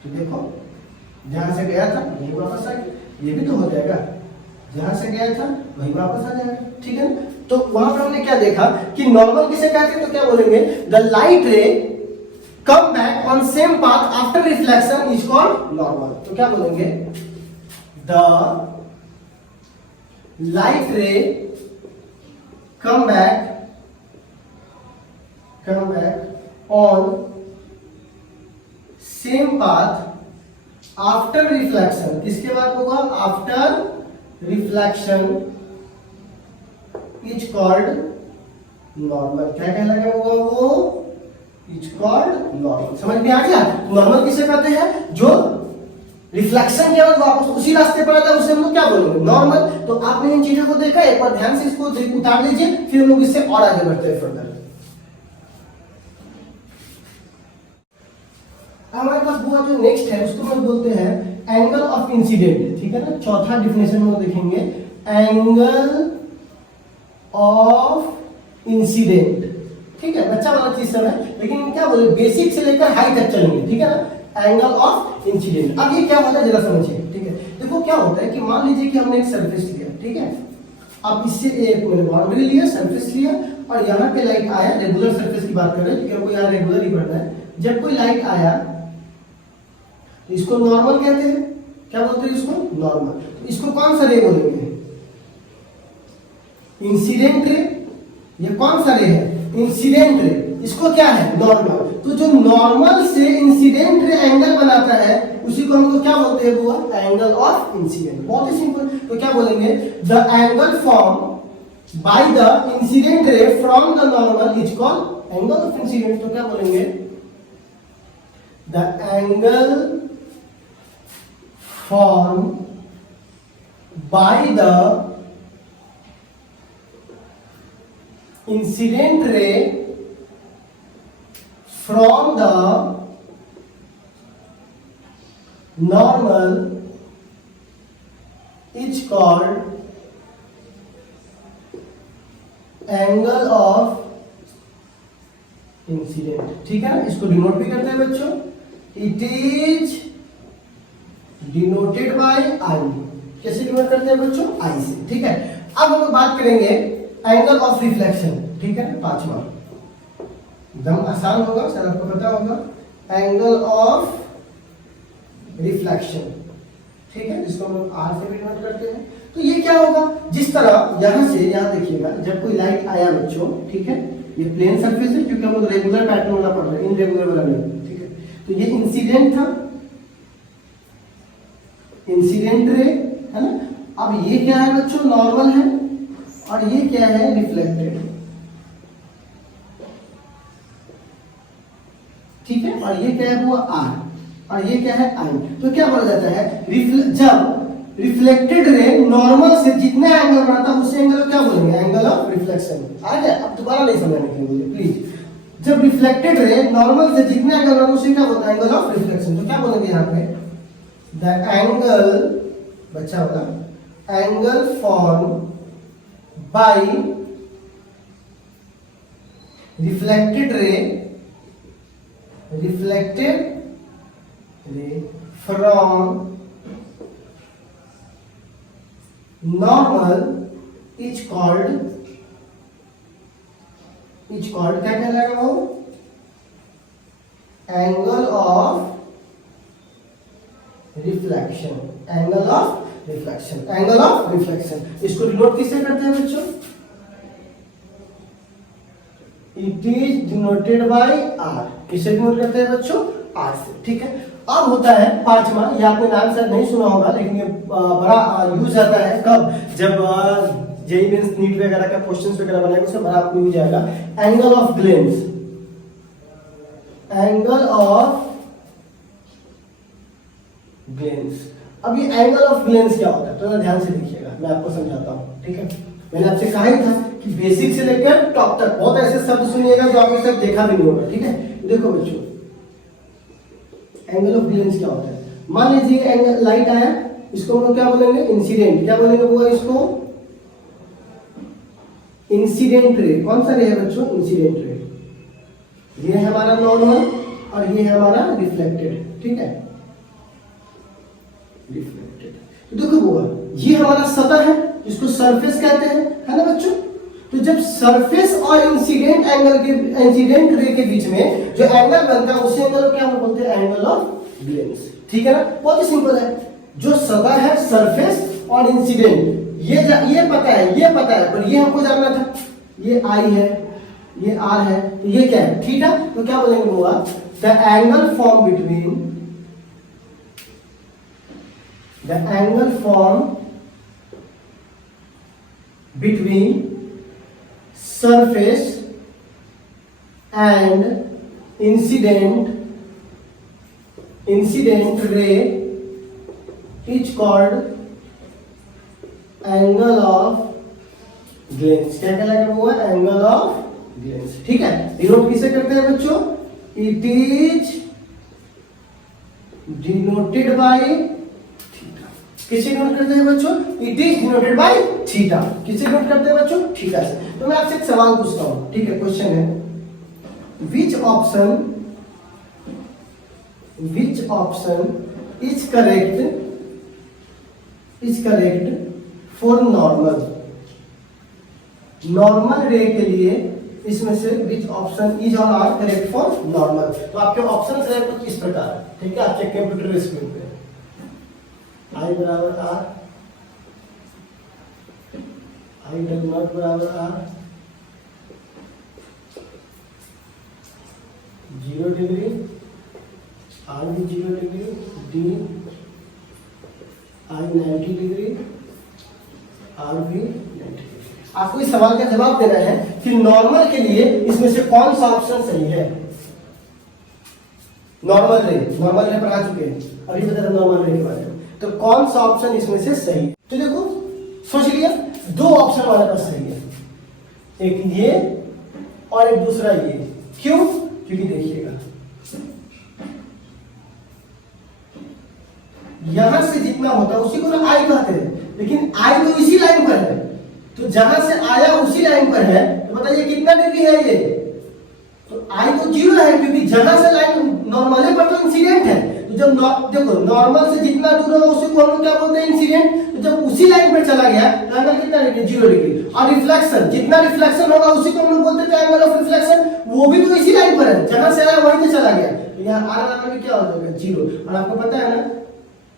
देखो जहां से गया था वहीं वापस आ गया, ये भी तो हो जाएगा, जहां से गया था वहीं वापस आ जाएगा, ठीक है ना। तो वहां पर हमने क्या देखा कि नॉर्मल किसे कहते हैं, तो क्या बोलेंगे, द लाइट रे come back on same path after reflection is called normal. तो क्या बोलेंगे, द लाइट रे come back on same path after reflection. किसके बाद होगा, after reflection is called normal. क्या कहलाएगा वो, इज कॉल्ड नॉर्मल। समझ में आ गया? नॉर्मल किसे कहते हैं, जो रिफ्लेक्शन के बाद वापस उसी रास्ते पर आता है, उसे हम लोग क्या बोलेंगे, नॉर्मल। तो आपने इन चीजों को देखा, एक बार ध्यान से इसको उतार लीजिए, फिर हम लोग इससे और आगे बढ़ते हैं फर्दर। हमारे पास वो जो नेक्स्ट है उसको हम बोलते हैं एंगल ऑफ इंसिडेंट, ठीक है ना। चौथा डिफिनेशन में देखेंगे एंगल ऑफ इंसिडेंट, ठीक है। बच्चा वाला चीज सब है, लेकिन क्या बोले, बेसिक से लेकर हाई तक चलेंगे, ठीक है ना। एंगल ऑफ इंसिडेंट, अब ये क्या होता है जरा समझिए, ठीक है। देखो क्या होता है कि मान लीजिए कि हमने एक सरफेस लिया, ठीक है। अब इससे एक मैंने बाउंड्री लिया, सरफेस लिया, और यहाँ पे लाइट आया, रेगुलर सरफेस की बात कर रहे हैं, क्योंकि हमको यहाँ रेगुलर ही पढ़ना है। जब कोई लाइट आया इसको नॉर्मल कहते हैं, क्या बोलते हैं इसको, नॉर्मल। तो इसको कौन सा रे बोलेंगे, इंसिडेंट रे। ये कौन सा रे है, इंसिडेंट रे। इसको क्या है, नॉर्मल। तो जो नॉर्मल से इंसिडेंट रे एंगल बनाता है उसी को हम लोग क्या बोलते हैं, वो एंगल ऑफ इंसिडेंट। बहुत ही सिंपल। तो क्या बोलेंगे, the angle form by the incident ray from the normal is called angle of incident. तो क्या बोलेंगे, the angle formed by the incident ray from the normal is called angle of incident, ठीक है ना। इसको डिनोट भी करते हैं बच्चों, इट इज डिनोटेड बाय आई। कैसे डिनोट करते हैं बच्चों, आई से, ठीक है। अब हम लोग बात करेंगे एंगल ऑफ रिफ्लेक्शन, ठीक है, पांचवा, एकदम आसान होगा, सर आपको पता होगा, एंगल ऑफ रिफ्लेक्शन, ठीक है, जिसको हम लोग आर से भी डिनोट करते हैं। तो ये क्या होगा, जिस तरह यहां से यहां देखिएगा, जब कोई लाइट आया बच्चों, ठीक है, ये प्लेन सरफेस है, क्योंकि हम लोग रेगुलर पैटर्न वाला पढ़ रहे हैं, इनरेगुलर वाला नहीं, ठीक है। तो ये इंसिडेंट था, इंसिडेंट रे, है ना। अब ये क्या है बच्चों, नॉर्मल है, और ये क्या है, रिफ्लेक्टेड, ठीक है। और ये क्या है, वो आर, और ये क्या है, आई। तो क्या बोला जाता है, जब रिफ्लेक्टेड रे नॉर्मल से जितना एंगल बनाता है उस एंगल को क्या बोलेंगे, एंगल ऑफ रिफ्लेक्शन। आ गया, अब दोबारा नहीं समझने के लिए प्लीज। जब रिफ्लेक्टेड रे नॉर्मल से जितना एंगल बनाता है उसे क्या बोलते हैं, एंगल ऑफ रिफ्लेक्शन। तो क्या बोलेंगे यहाँ पे, द एंगल, बच्चा होगा, angle form by reflected ray from normal is called क्या कहलाएगा वो, angle of reflection. Angle of reflection, angle of reflection. इसको डिनोट किससे करते हैं बच्चों, it is denoted by R. किससे डिनोट करते हैं बच्चों, आर से। ठीक है, अब होता है पांचवा, ये आपने नाम शायद नहीं सुना होगा लेकिन ये बड़ा यूज आता है कब, जब जेईई मेंस नीट वगैरह का क्वेश्चंस वगैरह बनाएंगे उसमें बड़ा आपको यूज आएगा, angle of glens. Angle of glens. अब ये एंगल ऑफ ग्लेंस क्या होता है, तो ध्यान से देखिएगा, मैं आपको समझाता हूँ। ठीक है, मैंने आपसे कहा ही था कि बेसिक से लेकर टॉप तक बहुत ऐसे शब्द सुनिएगा जो आपने सब देखा भी नहीं होगा। ठीक है, देखो बच्चों, एंगल ऑफ ग्लेंस क्या होता है। मान लीजिए एंगल लाइट आया, इसको हम लोग क्या बोलेंगे, इंसिडेंट। क्या बोलेंगे वो, इसको इंसिडेंट रे। कौन सा रे है बच्चों, इंसिडेंट रे। ये है हमारा नॉर्मल और ये है हमारा रिफ्लेक्टेड। ठीक है, रिफ्लेक्टेड। तो देखो वो ये हमारा सतह है, इसको सरफेस कहते हैं, है ना बच्चों। तो जब सरफेस और इंसिडेंट एंगल के, इंसिडेंट रे के बीच में जो एंगल बनता है उसे एंगल क्या हम बोलते हैं, एंगल ऑफ ग्लेंस। ठीक है ना, बहुत ही सिंपल है। जो सतह है, सरफेस और इंसिडेंट, ये पता है, पर ये हमको जानना था, ये आई है, ये आर है, तो ये क्या है, थीटा। तो क्या बोलेंगे वो, the angle form between, the angle form between surface and incident ray is called angle of glens. क्या कहलाएगा वो, एंगल ऑफ ग्लेंस। ठीक है, डिनोट किसे करते हैं बच्चों, इट इज डिनोटेड बाय, किसे डिनोट करते हैं बच्चों, it is denoted by theta. किसे डिनोट करते हैं बच्चों, थीटा से। तो मैं आपसे एक सवाल पूछता हूं। ठीक है, क्वेश्चन है, which option is correct for normal रे के लिए, इसमें से विच ऑप्शन इज और आर करेक्ट फॉर नॉर्मल। तो आपके ऑप्शन है कुछ इस प्रकार। ठीक है, आपके कंप्यूटर स्क्रीन पे I बराबर आर, आई डॉट नॉट बराबर आर, 0 डिग्री, आर भी 0 degree, D I 90 degree, R भी 90 डिग्री। आपको इस सवाल का जवाब देना है कि नॉर्मल के लिए इसमें से कौन सा ऑप्शन सही है। नॉर्मल रे पढ़ा चुके हैं, अभी बता रहे नॉर्मल रे के बारे में। तो कौन सा ऑप्शन इसमें से सही है, तो देखो सोच लिया, दो ऑप्शन हमारे पास सही है, एक ये और एक दूसरा ये। क्यों, क्योंकि देखिएगा यहां से जितना होता है उसी को ना आई कहते हैं, लेकिन आई तो इसी लाइन पर है, तो जहां से आया उसी लाइन पर है। तो बताइए कितना डिग्री है ये, तो आई तो 0 है, क्योंकि जहां से लाइन नॉर्मल पर तो इंसिडेंट है। तो जब देखो नॉर्मल से जितना दूर होगा उसी को हम लोग क्या बोलते हैं, इंसिडेंट। तो जब उसी लाइन पर चला गया तो एंगल कितना डिग्री, 0 डिग्री। और रिफ्लेक्शन, जितना रिफ्लेक्शन होगा उसी को हम लोग बोलते हैं एंगल ऑफ रिफ्लेक्शन, वो भी तो इसी लाइन पर है, जहां से आया वहीं पे चला गया। तो यहाँ आर आर क्या हो जाएगा, 0। और आपको पता है ना,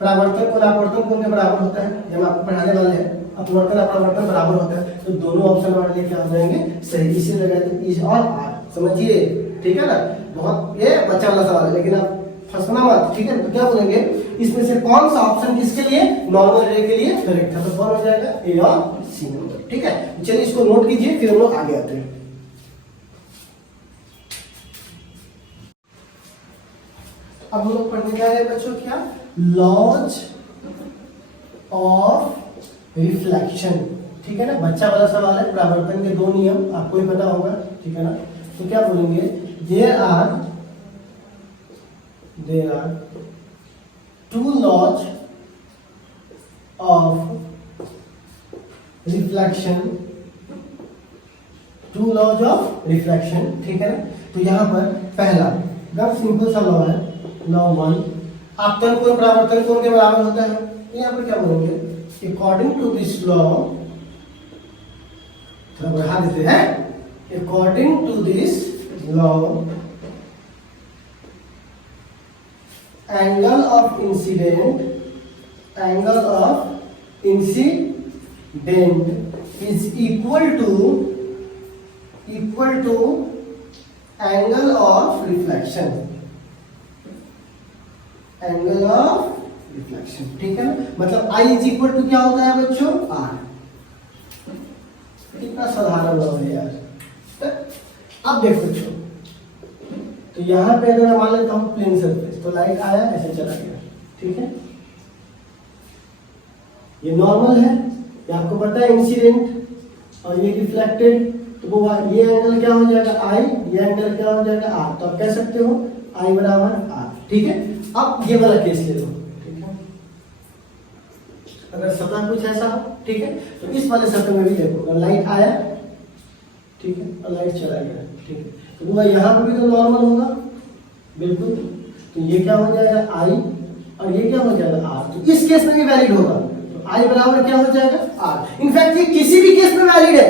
परावर्तन कोण अपवर्तन कोण के बराबर होता है, जब आपको पढ़ाने वाले हैं अपवर्तन अपरावर्तन बराबर होता है। तो दोनों ऑप्शन हमारे लिए क्या हो जाएंगे, सही। इसी लगाते इज और आर, समझिए। ठीक है ना, बहुत ये बच्चा वाला सवाल है, लेकिन आप फंसना मत। ठीक है, तो क्या बोलेंगे, इसमें से कौन सा ऑप्शन किसके लिए, नॉर्मल रे के लिए करेक्ट है। तो कौन हो जाएगा, ए और सी नंबर। ठीक है, चलिए इसको नोट कीजिए, फिर हम लोग आगे आते हैं। अब हम लोग पढ़ने जा रहे हैं बच्चों क्या, लॉज ऑफ रिफ्लेक्शन, ठीक है ना। बच्चा वाला सवाल है, परावर्तन के 2 नियम आपको ही पता होगा, ठीक है ना। तो क्या बोलेंगे, there are 2 laws of reflection, 2 laws of reflection, ठीक है ना। तो यहाँ पर पहला एकदम सिंपल सा लॉ है, लॉ 1, आपतन कोण परावर्तन कोण के बराबर होता है। तो यहाँ पर क्या बोलेंगे, अकॉर्डिंग टू दिस लॉ, थोड़ा बढ़ा देते हैं, according to this law angle of incident is equal to angle of reflection, ठीक है ना। मतलब I इज इक्वल टू क्या होता है बच्चों, R। कितना साधारण लॉ है यार। अब देखो बच्चों, तो यहाँ पे अगर मान लेता हूँ प्लेन सरफेस, तो लाइट आया ऐसे चला गया, ठीक है। ये नॉर्मल है, ये आपको पता है इंसिडेंट, और ये रिफ्लेक्टेड, तो वो ये एंगल क्या हो जाएगा I, ये एंगल क्या हो जाएगा R। तो आप कह सकते हो I बराबर R, ठीक है। अब ये वाला केस ले लो, ठीक है। अगर सतह कुछ ऐसा हो, ठीक है, तो इस वाले सतह में भी देखो, अगर लाइट आया, ठीक है, और लाइट चला गया, ठीक है, तो वो यहाँ पर भी तो नॉर्मल होगा, बिल्कुल। तो ये क्या हो जाएगा I, और ये क्या हो जाएगा R। तो इस केस में भी वैलिड होगा, तो I बराबर क्या हो जाएगा R। इनफैक्ट ये किसी भी केस में वैलिड है,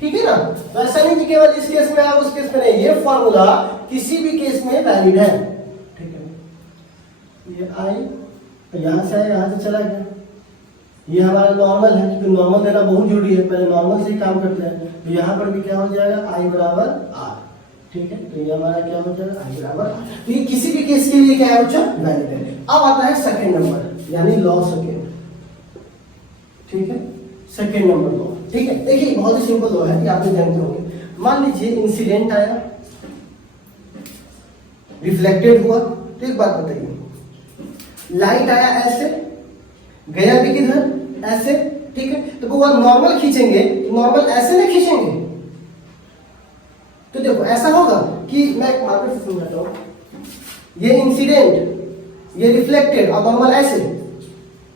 ठीक है ना। तो ऐसा नहीं कि केवल इस केस में उस केस में नहीं, ये फॉर्मूला किसी भी केस में वैलिड है, ठीक है। ये I, तो यहाँ से आया, यहाँ से चला गया, ये हमारा नॉर्मल है, क्योंकि नॉर्मल देना बहुत जरूरी है, पहले नॉर्मल से ही काम करते हैं। तो यहाँ पर भी क्या हो जाएगा I बराबर R, ठीक है। तो ये हमारा क्या हो जाएगा I बराबर R। तो ये किसी भी केस के लिए क्या है बच्चों, वैलिड है। अब आता है सेकंड नंबर, यानी लॉ सेकंड, ठीक है, सेकंड नंबर लॉ, ठीक है। देखिए बहुत ही सिंपल लॉ है, ये आप जानते होंगे। मान लीजिए इंसिडेंट आया, रिफ्लेक्टेड हुआ, तो एक बात बताइए, लाइट आया ऐसे, गया भी किधर, ऐसे, ठीक है। तो वो नॉर्मल खींचेंगे, नॉर्मल ऐसे नहीं खींचेंगे। तो देखो ऐसा होगा कि मैं एक मार्कर से समझाता हूं, ये इंसिडेंट, ये रिफ्लेक्टेड, और नॉर्मल ऐसे,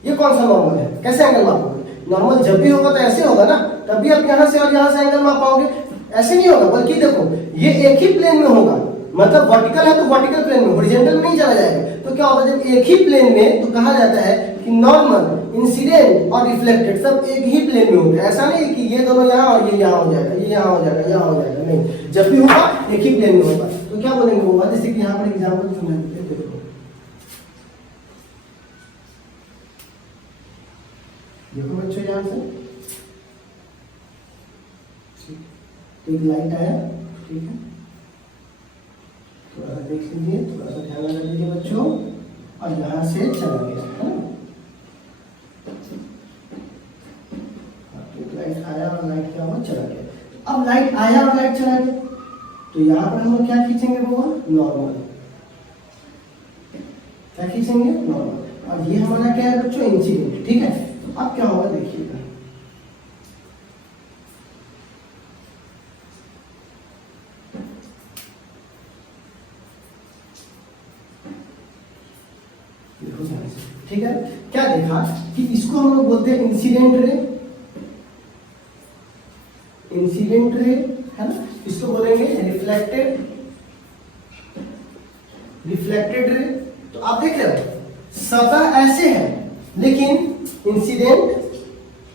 ये कौन सा नॉर्मल है, कैसे एंगल मापोगे। नॉर्मल जब भी होगा तो ऐसे होगा ना, तभी आप यहां से और यहां से एंगल माप पाओगे, ऐसे नहीं होगा। बल्कि देखो ये एक ही प्लेन में होगा, मतलब वर्टिकल है तो वर्टिकल प्लेन में, हॉरिजॉन्टल में नहीं चला जाएगा। तो क्या होगा, जब एक ही प्लेन में, तो कहा जाता है कि नॉर्मल, इंसिडेंट और रिफ्लेक्टेड सब एक ही प्लेन में होंगे। ऐसा नहीं कि ये दोनों यहाँ और ये यहाँ हो जाएगा, ये यहाँ हो जाएगा, यहाँ हो जाएगा, नहीं, जब भी होगा एक ही प्लेन में होगा। तो क्या बोलेंगे होगा, जैसे कि यहाँ पर एग्जाम्पल समझ लेते हैं, देखो बच्चों ध्यान से, एक लाइट आया, ठीक है, थोड़ा सा देख लीजिए, थोड़ा सा ध्यान लगा लीजिए बच्चों, और यहाँ से चला गया, है ना। लाइट आया और लाइट क्या हुआ, चला गया। अब लाइट आया और लाइट चला गया, तो यहाँ पर हम लोग क्या खींचेंगे, वो नॉर्मल, क्या खींचेंगे, नॉर्मल। और ये हमारा क्या है बच्चों, इंसिडेंट, ठीक है। अब क्या होगा देखिएगा, ठीक है। क्या देखा कि इसको हम लोग बोलते हैं इंसिडेंट रे, इंसिडेंट रे, है ना। इसको बोलेंगे रिफ्लेक्टेड, रिफ्लेक्टेड रे। तो आप देख रहे हो सतह ऐसे है, लेकिन इंसिडेंट,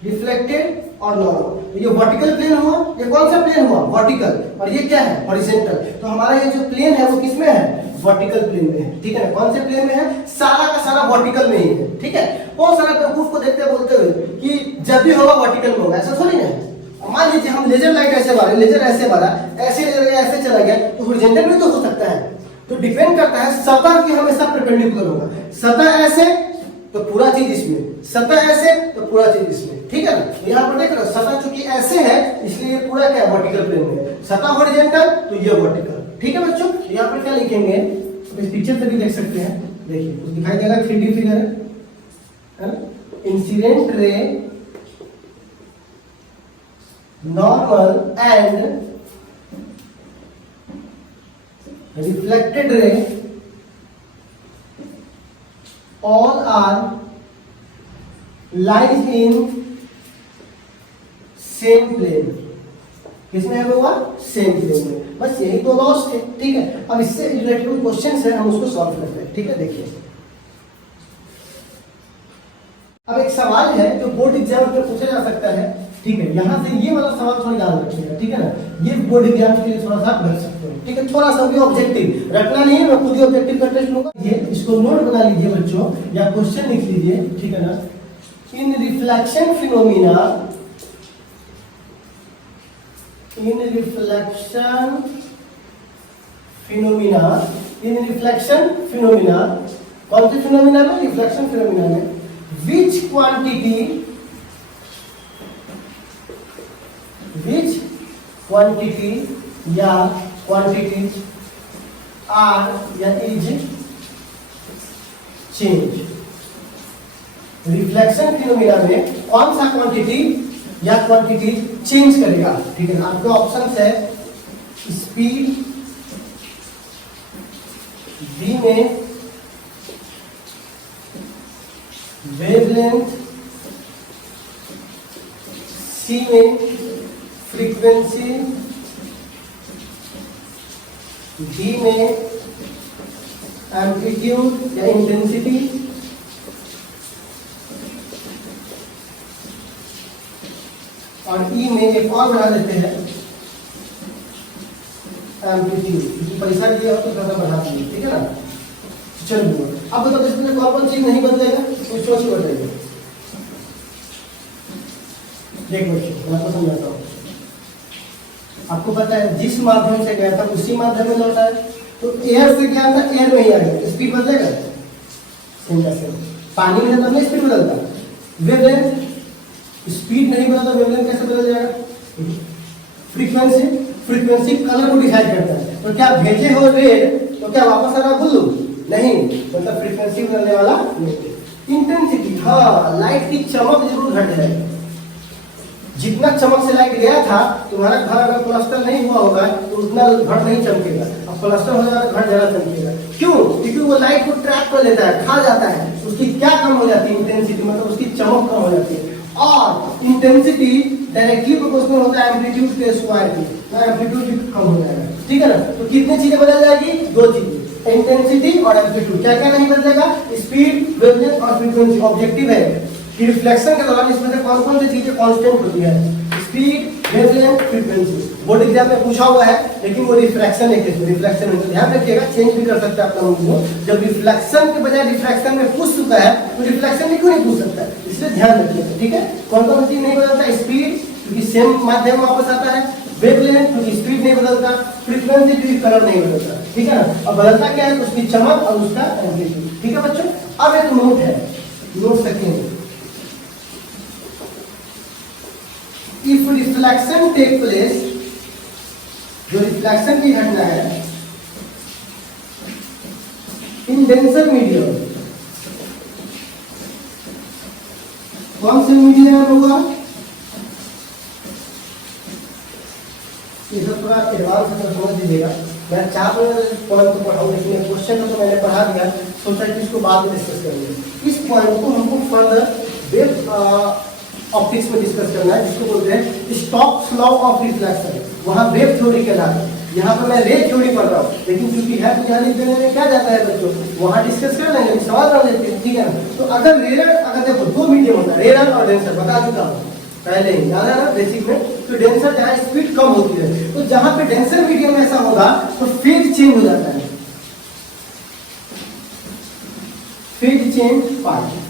रिफ्लेक्टेड और नॉर्मल। तो ये वर्टिकल प्लेन हुआ, ये कौन सा प्लेन हुआ, वर्टिकल, और ये क्या है, हॉरिजॉन्टल। तो हमारा ये जो प्लेन है वो किसमें है, वर्टिकल प्लेन में है, ठीक है ना। कौन से प्लेन में है, सारा का सारा वर्टिकल में ही है, ठीक है। बहुत सारा बेवकूफ को देखते बोलते हुए कि जब भी होगा वर्टिकल में होगा, ऐसा थोड़ी ना। मान लीजिए हम लेजर लाइट ऐसे मारे, लेजर ऐसे मारा, ऐसे ऐसे चला गया, तो हॉरिजॉन्टल में तो हो सकता है। तो डिपेंड करता है, सतह की हमेशा परपेंडिकुलर होगा। सतह ऐसे तो पूरा चीज इसमें, सतह ऐसे तो पूरा चीज इसमें, ठीक है ना। यहाँ पर देख रहे हो सतह चूंकि ऐसे है, इसलिए ये पूरा क्या वर्टिकल प्लेन में है। सतह हॉरिजॉन्टल तो ये वर्टिकल, ठीक है बच्चों। यहाँ पर क्या लिखेंगे, इस पिक्चर से भी देख सकते हैं, देखिए कुछ दिखाई दे रहा है, 3D फिगर है ना। Incident ray, normal and reflected ray all are lies in same plane। किसमें है होगा? सेम प्लेन में। बस यही दो लॉस थे, ठीक है। अब इससे रिलेटेड क्वेश्चन है, हम उसको सॉल्व करते हैं, ठीक है। देखिए अब एक सवाल है जो बोर्ड एग्जाम में पूछा जा सकता है, ठीक है। यहाँ से ये वाला सवाल थोड़ा याद रखिएगा, ठीक है ना। ये बोर्ड एग्जाम के लिए थोड़ा सा रख सकते हैं, ठीक है। थोड़ा सा भी ऑब्जेक्टिव रखना नहीं है, मैं खुद ही ऑब्जेक्टिव का टेस्ट लूंगा। ये इसको नोट बना लीजिए बच्चों, या क्वेश्चन लिख लीजिए, ठीक है ना। इन रिफ्लेक्शन फिनोमिना, इन रिफ्लेक्शन फिनोमिना, इन रिफ्लेक्शन फिनोमिना, कौन सी फिनोमिना में? रिफ्लेक्शन फिनोमिना में। which quantity या quantities are या is change। रिफ्लेक्शन फिनोमिना में कौन सा क्वांटिटी या क्वांटिटी चेंज करेगा, ठीक है। आपके ऑप्शन है स्पीड, बी में वेवलेंथ, सी में फ्रीक्वेंसी, डी में एम्पलीट्यूड या इंटेंसिटी, और ई में एक और बढ़ा देते हैं एम्पलीट्यूड, क्योंकि पैसा दिया हो तो थोड़ा बढ़ा दीजिए, ठीक है ना। चलिए अब बताओ इसमें कौन कौन चीज नहीं बदलेगा, कुछ सोच बदलेगा। देख बच्चों मैं आपको समझाता हूँ। आपको पता है जिस माध्यम से गया था उसी माध्यम में लौटा है, तो एयर से गया था एयर में ही आएगा, स्पीड बदलेगा? पानी में तब स्पीड बदलता, वेवलेंथ स्पीड नहीं बदलता, वेवलेंथ कैसे बदल जाएगा? फ्रीक्वेंसी कलर को डिसाइड करता है। तो क्या भेजे हो रेड तो क्या वापस आ रहा ब्लू? नहीं, मतलब फ्रीक्वेंसी बदलने वाला नहीं। इंटेंसिटी, हाँ लाइट की चमक जरूर घट जाएगी। जितना चमक से लाइट गया था, तुम्हारा घर अगर प्लास्टर नहीं हुआ होगा तो उतना घर नहीं चमकेगा, अब प्लास्टर हो जाएगा घर ज्यादा चमकेगा। क्यों? क्योंकि वो लाइट को ट्रैप कर लेता है, खा जाता है, उसकी क्या कम हो जाती है? इंटेंसिटी, मतलब उसकी चमक कम हो जाती है। और इंटेंसिटी डायरेक्टली प्रोपोर्शनल होता है एम्पलीट्यूड के स्क्वायर की, तो एम्पलीट्यूड भी कम हो जाएगा, ठीक है ना। तो कितनी चीजें बदल जाएगी? दो चीजें, इंटेंसिटी और एम्पलीट्यूड। क्या क्या नहीं बदलेगा? स्पीड, वेवलेंथ और फ्रीक्वेंसी। ऑब्जेक्टिव है कि रिफ्लेक्शन के दौरान इसमें से कौन कौन सी चीजें कांस्टेंट होती है? Speed, wavelength, frequency. Board exam में पूछा हुआ है, लेकिन वो रिफ्रैक्शन है, रिफ्लेक्शन है, तो ध्यान रखिएगा, चेंज भी कर सकते हैं अपना उनको। जब रिफ्लेक्शन के बजाय रिफ्रैक्शन में पूछ चुका है तो रिफ्लेक्शन में क्यों नहीं पूछ सकता है, इसलिए ध्यान रखिएगा, ठीक है। कौन कौन सी चीज नहीं बदलता? स्पीड, क्योंकि सेम माध्यम वापस आता है। वेवलेंथ, क्योंकि स्पीड नहीं बदलता। फ्रीक्वेंसी, क्योंकि कलर नहीं बदलता, ठीक है ना। अब बदलता क्या है? उसकी चमक और उसका एम्पलीट्यूड, ठीक है बच्चों। अब एक नोट है, note second. If reflection take place, जो रिफ्लेक्शन की घटना है इन डेंसर मीडियम, कौन से मीडियम होगा? ये सब थोड़ा एडवांस में समझ लीजिएगा। मैं चार पॉइंट को पढ़ाऊँ, लेकिन क्वेश्चन तो मैंने पढ़ा दिया, सोचा कि इसको बाद में डिस्कस करेंगे। इस पॉइंट को हमको फर्दर वेव ऑप्टिक्स में डिस्कस करना है, जिसको बोलते हैं स्टोक्स लॉ ऑफ रिफ्लेक्शन। वहाँ वेव थ्योरी के नाम है, यहाँ पर मैं रे थ्योरी पढ़ रहा हूँ, लेकिन क्योंकि है तो यहाँ लिख देने में क्या जाता है बच्चों, वहाँ डिस्कस कर लेंगे, सवाल कर लेते हैं, ठीक है ना। तो अगर रेयर, अगर देखो दो मीडियम होता है, रेयर और डेंसर, बता चुका हूँ पहले ही, याद है ना बेसिक में। तो डेंसर जहाँ स्पीड कम होती है, तो जहाँ पे डेंसर मीडियम में ऐसा होगा तो फेज चेंज हो जाता है, फेज चेंज पार्ट।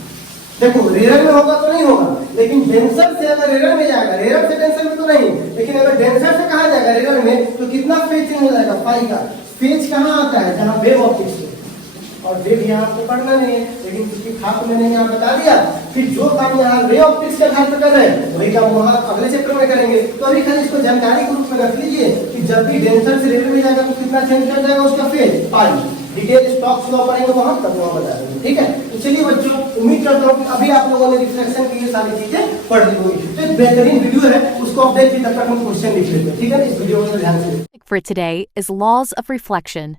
देखो रेयर में होगा तो नहीं होगा, लेकिन डेंसर से अगर रेयर में जाएगा, रेयर से डेंसर में तो नहीं, लेकिन अगर डेंसर से कहा जाएगा रेयर में, तो कितना फेज चेंज हो जाएगा? पाई का। फेज कहाँ आता है? जहाँ वेव ऑप्टिक्स है, और वेव यहाँ आपको पढ़ना नहीं है, लेकिन क्योंकि खास मैंने यहाँ बता दिया, फिर जो काम यहाँ रे ऑप्टिक्स के आधार पर कर रहे हैं वही काम वहाँ अगले चैप्टर में करेंगे। तो अभी खाली इसको जानकारी के रूप में रख लीजिए कि जब भी डेंसर से रेयर में जाएगा तो कितना चेंज कर जाएगा उसका फेज? पाई। डिटेल स्टॉक्स लॉ पढ़ेंगे वहां तब वहां बता देंगे, ठीक है। तो चलिए बच्चों, उम्मीद करता हूँ कि अभी आप लोगों ने रिफ्लेक्शन की ये सारी चीजें पढ़ ली होगी। तो एक बेहतरीन वीडियो है, उसको आप देखिए, तब तक हम क्वेश्चन लिख लेते हैं, ठीक है। इस वीडियो में ध्यान से For today is laws of reflection.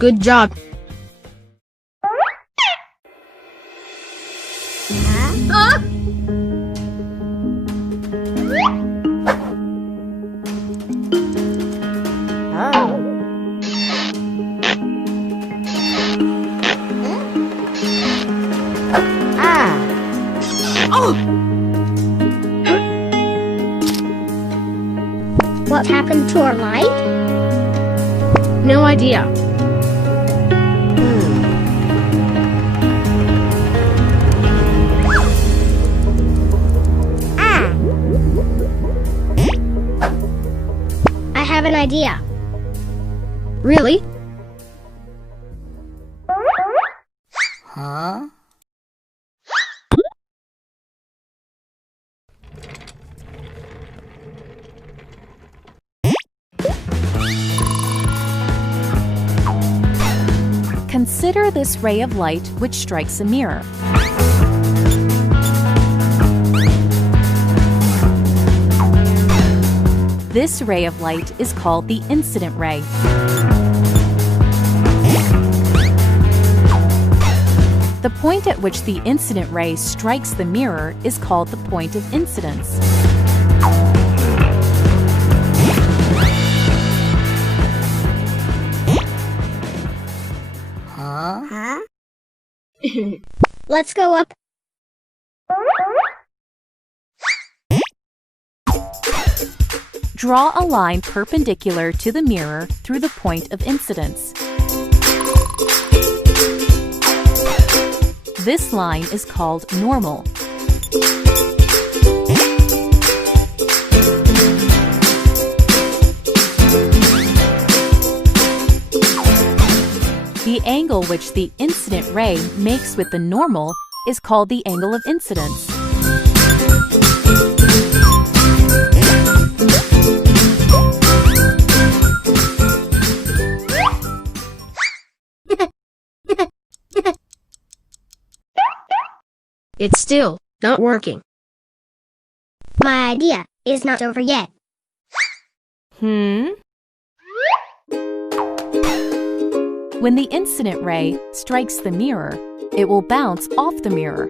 Good job. What happened to our light? No idea. I have an idea. Really? Consider this ray of light which strikes a mirror. This ray of light is called the incident ray. The point at which the incident ray strikes the mirror is called the point of incidence. Let's go up. Draw a line perpendicular to the mirror through the point of incidence. This line is called normal. The angle which the incident ray makes with the normal is called the angle of incidence. It's still not working. My idea is not over yet. When the incident ray strikes the mirror, it will bounce off the mirror.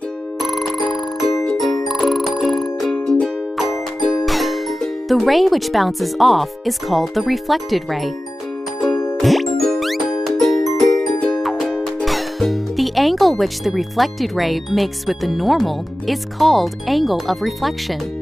The ray which bounces off is called the reflected ray. The angle which the reflected ray makes with the normal is called angle of reflection.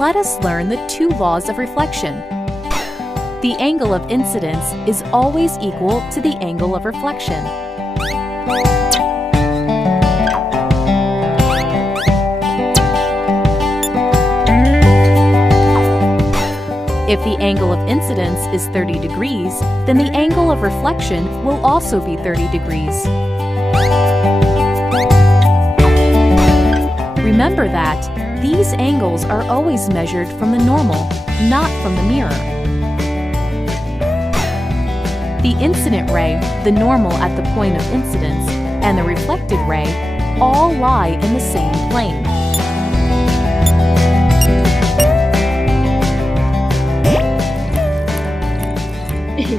Let us learn the two laws of reflection. The angle of incidence is always equal to the angle of reflection. If the angle of incidence is 30 degrees, then the angle of reflection will also be 30 degrees. Remember that these angles are always measured from the normal, not from the mirror. The incident ray, the normal at the point of incidence, and the reflected ray all lie in the same plane. तो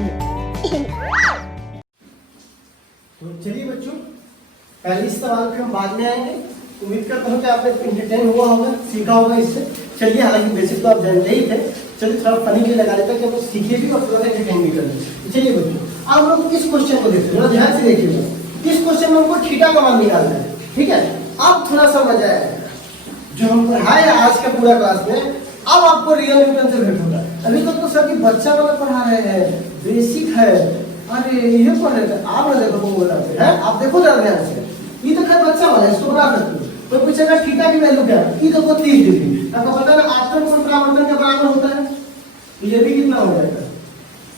चलिए बच्चों, पहले इस सवाल पे हम बाद में आएंगे। उम्मीद करता हूँ कि आपने इंटरटेन हुआ होगा, सीखा होगा इससे। चलिए, हालांकि बेसिक तो आप जानते ही थे, चलिए थोड़ा फनी के लिए लगा देते हैं कि आप सीखिए भी और थोड़ा एंटरटेन भी कर लें। चलिए बच्चों, आप लोग इस क्वेश्चन को देखिए, थोड़ा ध्यान से देखिएगा। इस क्वेश्चन में हमको थीटा का मान निकालना है, ठीक है। अब थोड़ा सा मजा आएगा, जो हम पढ़ाए आज का पूरा क्लास में, अब आपको रियल न्यूटन से भेंट होगा। अभी तक तो सर बच्चा वाला पढ़ा रहे हैं, बेसिक है, अरे ये पढ़ रहे थे आप, ना देखो बोल रहे हैं, आप देखो जरा ध्यान से। ये तो खैर बच्चा वाला है, इसको बना सकते हो। तो पूछेगा थीटा की वैल्यू क्या है, ये देखो 30 डिग्री। आपको पता है ना आपतन कोण परावर्तन के बराबर होता है, तो ये भी कितना हो जाएगा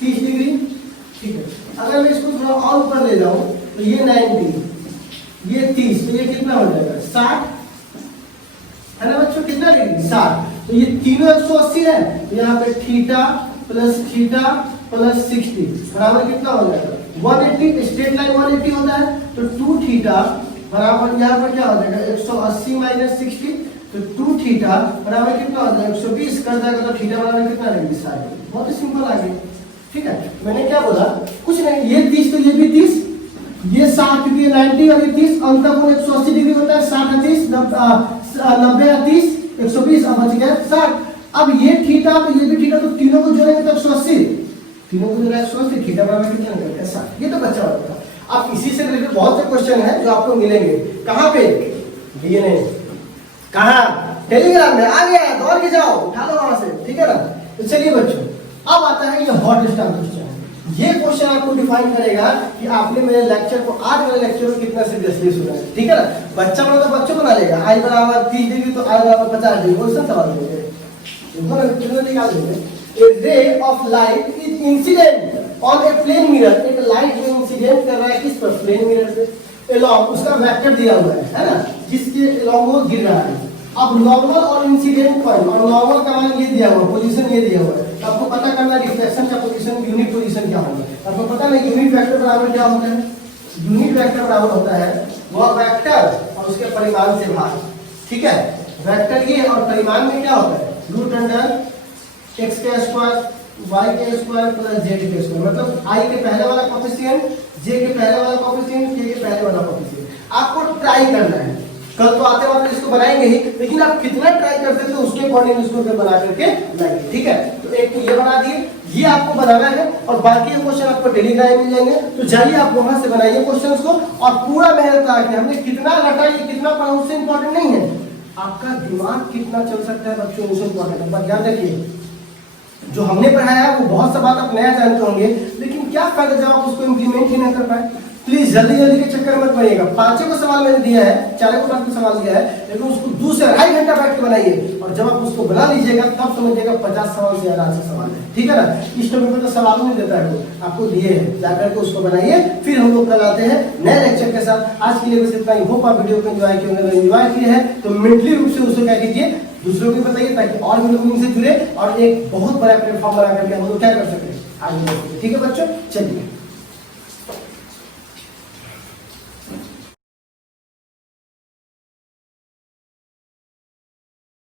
30 डिग्री, ठीक है। अगर मैं इसको थोड़ा और ऊपर ले जाऊं तो ये 90, ये 30, तो ये कितना हो जाएगा 60, है ना बच्चों, कितना डिग्री 60। तो ये तीनों 180 है, तो यहाँ पे थीटा प्लस 60 बराबर कितना हो जाएगा 180। स्ट्रेट लाइन 180 होता है, तो 2 थीटा बराबर यहाँ पर क्या हो जाएगा 180 माइनस 60, तो 2 थीटा बराबर कितना हो जाएगा 120 कर जाएगा, तो थीटा बराबर कितना रहेगा 60। बहुत ही सिंपल आ गया, ठीक है। मैंने क्या बोला, कुछ नहीं, ये 30 तो ये भी 30, ये 60 क्योंकि 90 और ये 30, अंतर कोण 180 डिग्री होता है, 60 और 30 90 और 30 120, अब बच गया 60। अब ये थीटा तो ये भी थीटा, तो तीनों को जोड़ेंगे तो 180, तीनों को जोड़ा 180, थीटा बराबर कितना निकलता है 60। ये तो बच्चा वाला था। अब इसी से रिलेटेड बहुत से क्वेश्चन है जो आपको मिलेंगे, कहाँ पे, डीएनए, कहाँ, टेलीग्राम में आ गया, दौड़ के जाओ, उठा लो वहां से, ठीक है ना। तो चलिए बच्चों, अब आता है ये हॉट स्टार क्वेश्चन। ये क्वेश्चन आपको डिफाइन करेगा कि आपने मेरे लेक्चर को, आज वाले लेक्चर को कितना सीरियसली सुना है, ठीक है ना। बच्चा बना तो बच्चों बना लेगा, आई बराबर 30 डिग्री तो आई बराबर 50 डिग्री, क्वेश्चन सवाल देंगे, निकाल देंगे। A ray of light is incident on a plane mirror, एक लाइट जो इंसिडेंट कर रहा है किस पर, प्लेन मिरर पे, along उसका वेक्टर दिया हुआ है ना, जिसके along वो गिर रहा है। अब नॉर्मल और इंसिडेंट पॉइंट, और नॉर्मल का मान ये दिया हुआ, पोजीशन ये दिया हुआ है, तो आपको पता करना रिफ्लेक्शन का पोजीशन, यूनिट पोजीशन क्या होगा। आपको पता नहीं यूनिट वेक्टर बराबर क्या होता है, यूनिट वेक्टर बराबर होता है वह वेक्टर और उसके परिमाण से भाग, ठीक है। वेक्टर ये और परिमाण में क्या होता है, रूट अंडर x के स्क्वायर y के स्क्वायर प्लस z के स्क्वायर, मतलब i के पहले वाला कोफिशिएंट, j के पहले वाला कोफिशिएंट, k के पहले वाला कोफिशिएंट। आपको ट्राई करना है, कल तो आते वक्त इसको बनाएंगे ही, लेकिन आप कितना ट्राई करते थे उसके अकॉर्डिंग इसको बना करके लाएंगे, ठीक है। तो एक तो ये बना दिए, ये आपको बनाना है, और बाकी क्वेश्चन आपको टेलीग्राम में मिल जाएंगे, तो जाइए आप वहां से बनाइए क्वेश्चंस को, और पूरा मेहनत लगा हमने कितना रटा, ये कितना पढ़ा उससे इंपॉर्टेंट नहीं है, आपका दिमाग कितना चल सकता है बच्चों, उससे इंपॉर्टेंट है। पर ध्यान रखिए, जो हमने पढ़ाया है वो बहुत सा बात आप नया जानते होंगे, लेकिन क्या फायदा जब आप उसको इम्प्लीमेंट ही नहीं कर पाए। प्लीज जल्दी जल्दी के चक्कर मत पड़िएगा। 5 को सवाल मैंने दिया है, 4 को आपको सवाल दिया है, लेकिन उसको 2 से 2.5 घंटा बैठ के बनाइए, और जब आप उसको बना लीजिएगा तब समझिएगा 50 सवाल से ज्यादा से सवाल है, ठीक है ना। इस टॉपिक में तो सवाल नहीं देता है, वो आपको दिए हैं, जाकर के उसको बनाइए। फिर हम लोग कल आते हैं नए लेक्चर के साथ। आज के लिए बस इतना ही। होप आप वीडियो को एंजॉय किए होंगे, एंजॉय किए हैं तो मेंटली रूप से उसको क्या कीजिए, दूसरों को बताइए, ताकि और भी लोग इनसे जुड़े और एक बहुत बड़ा प्लेटफॉर्म बना करके हम लोग क्या कर सकें, आगे बढ़ सकें, ठीक है बच्चों। चलिए।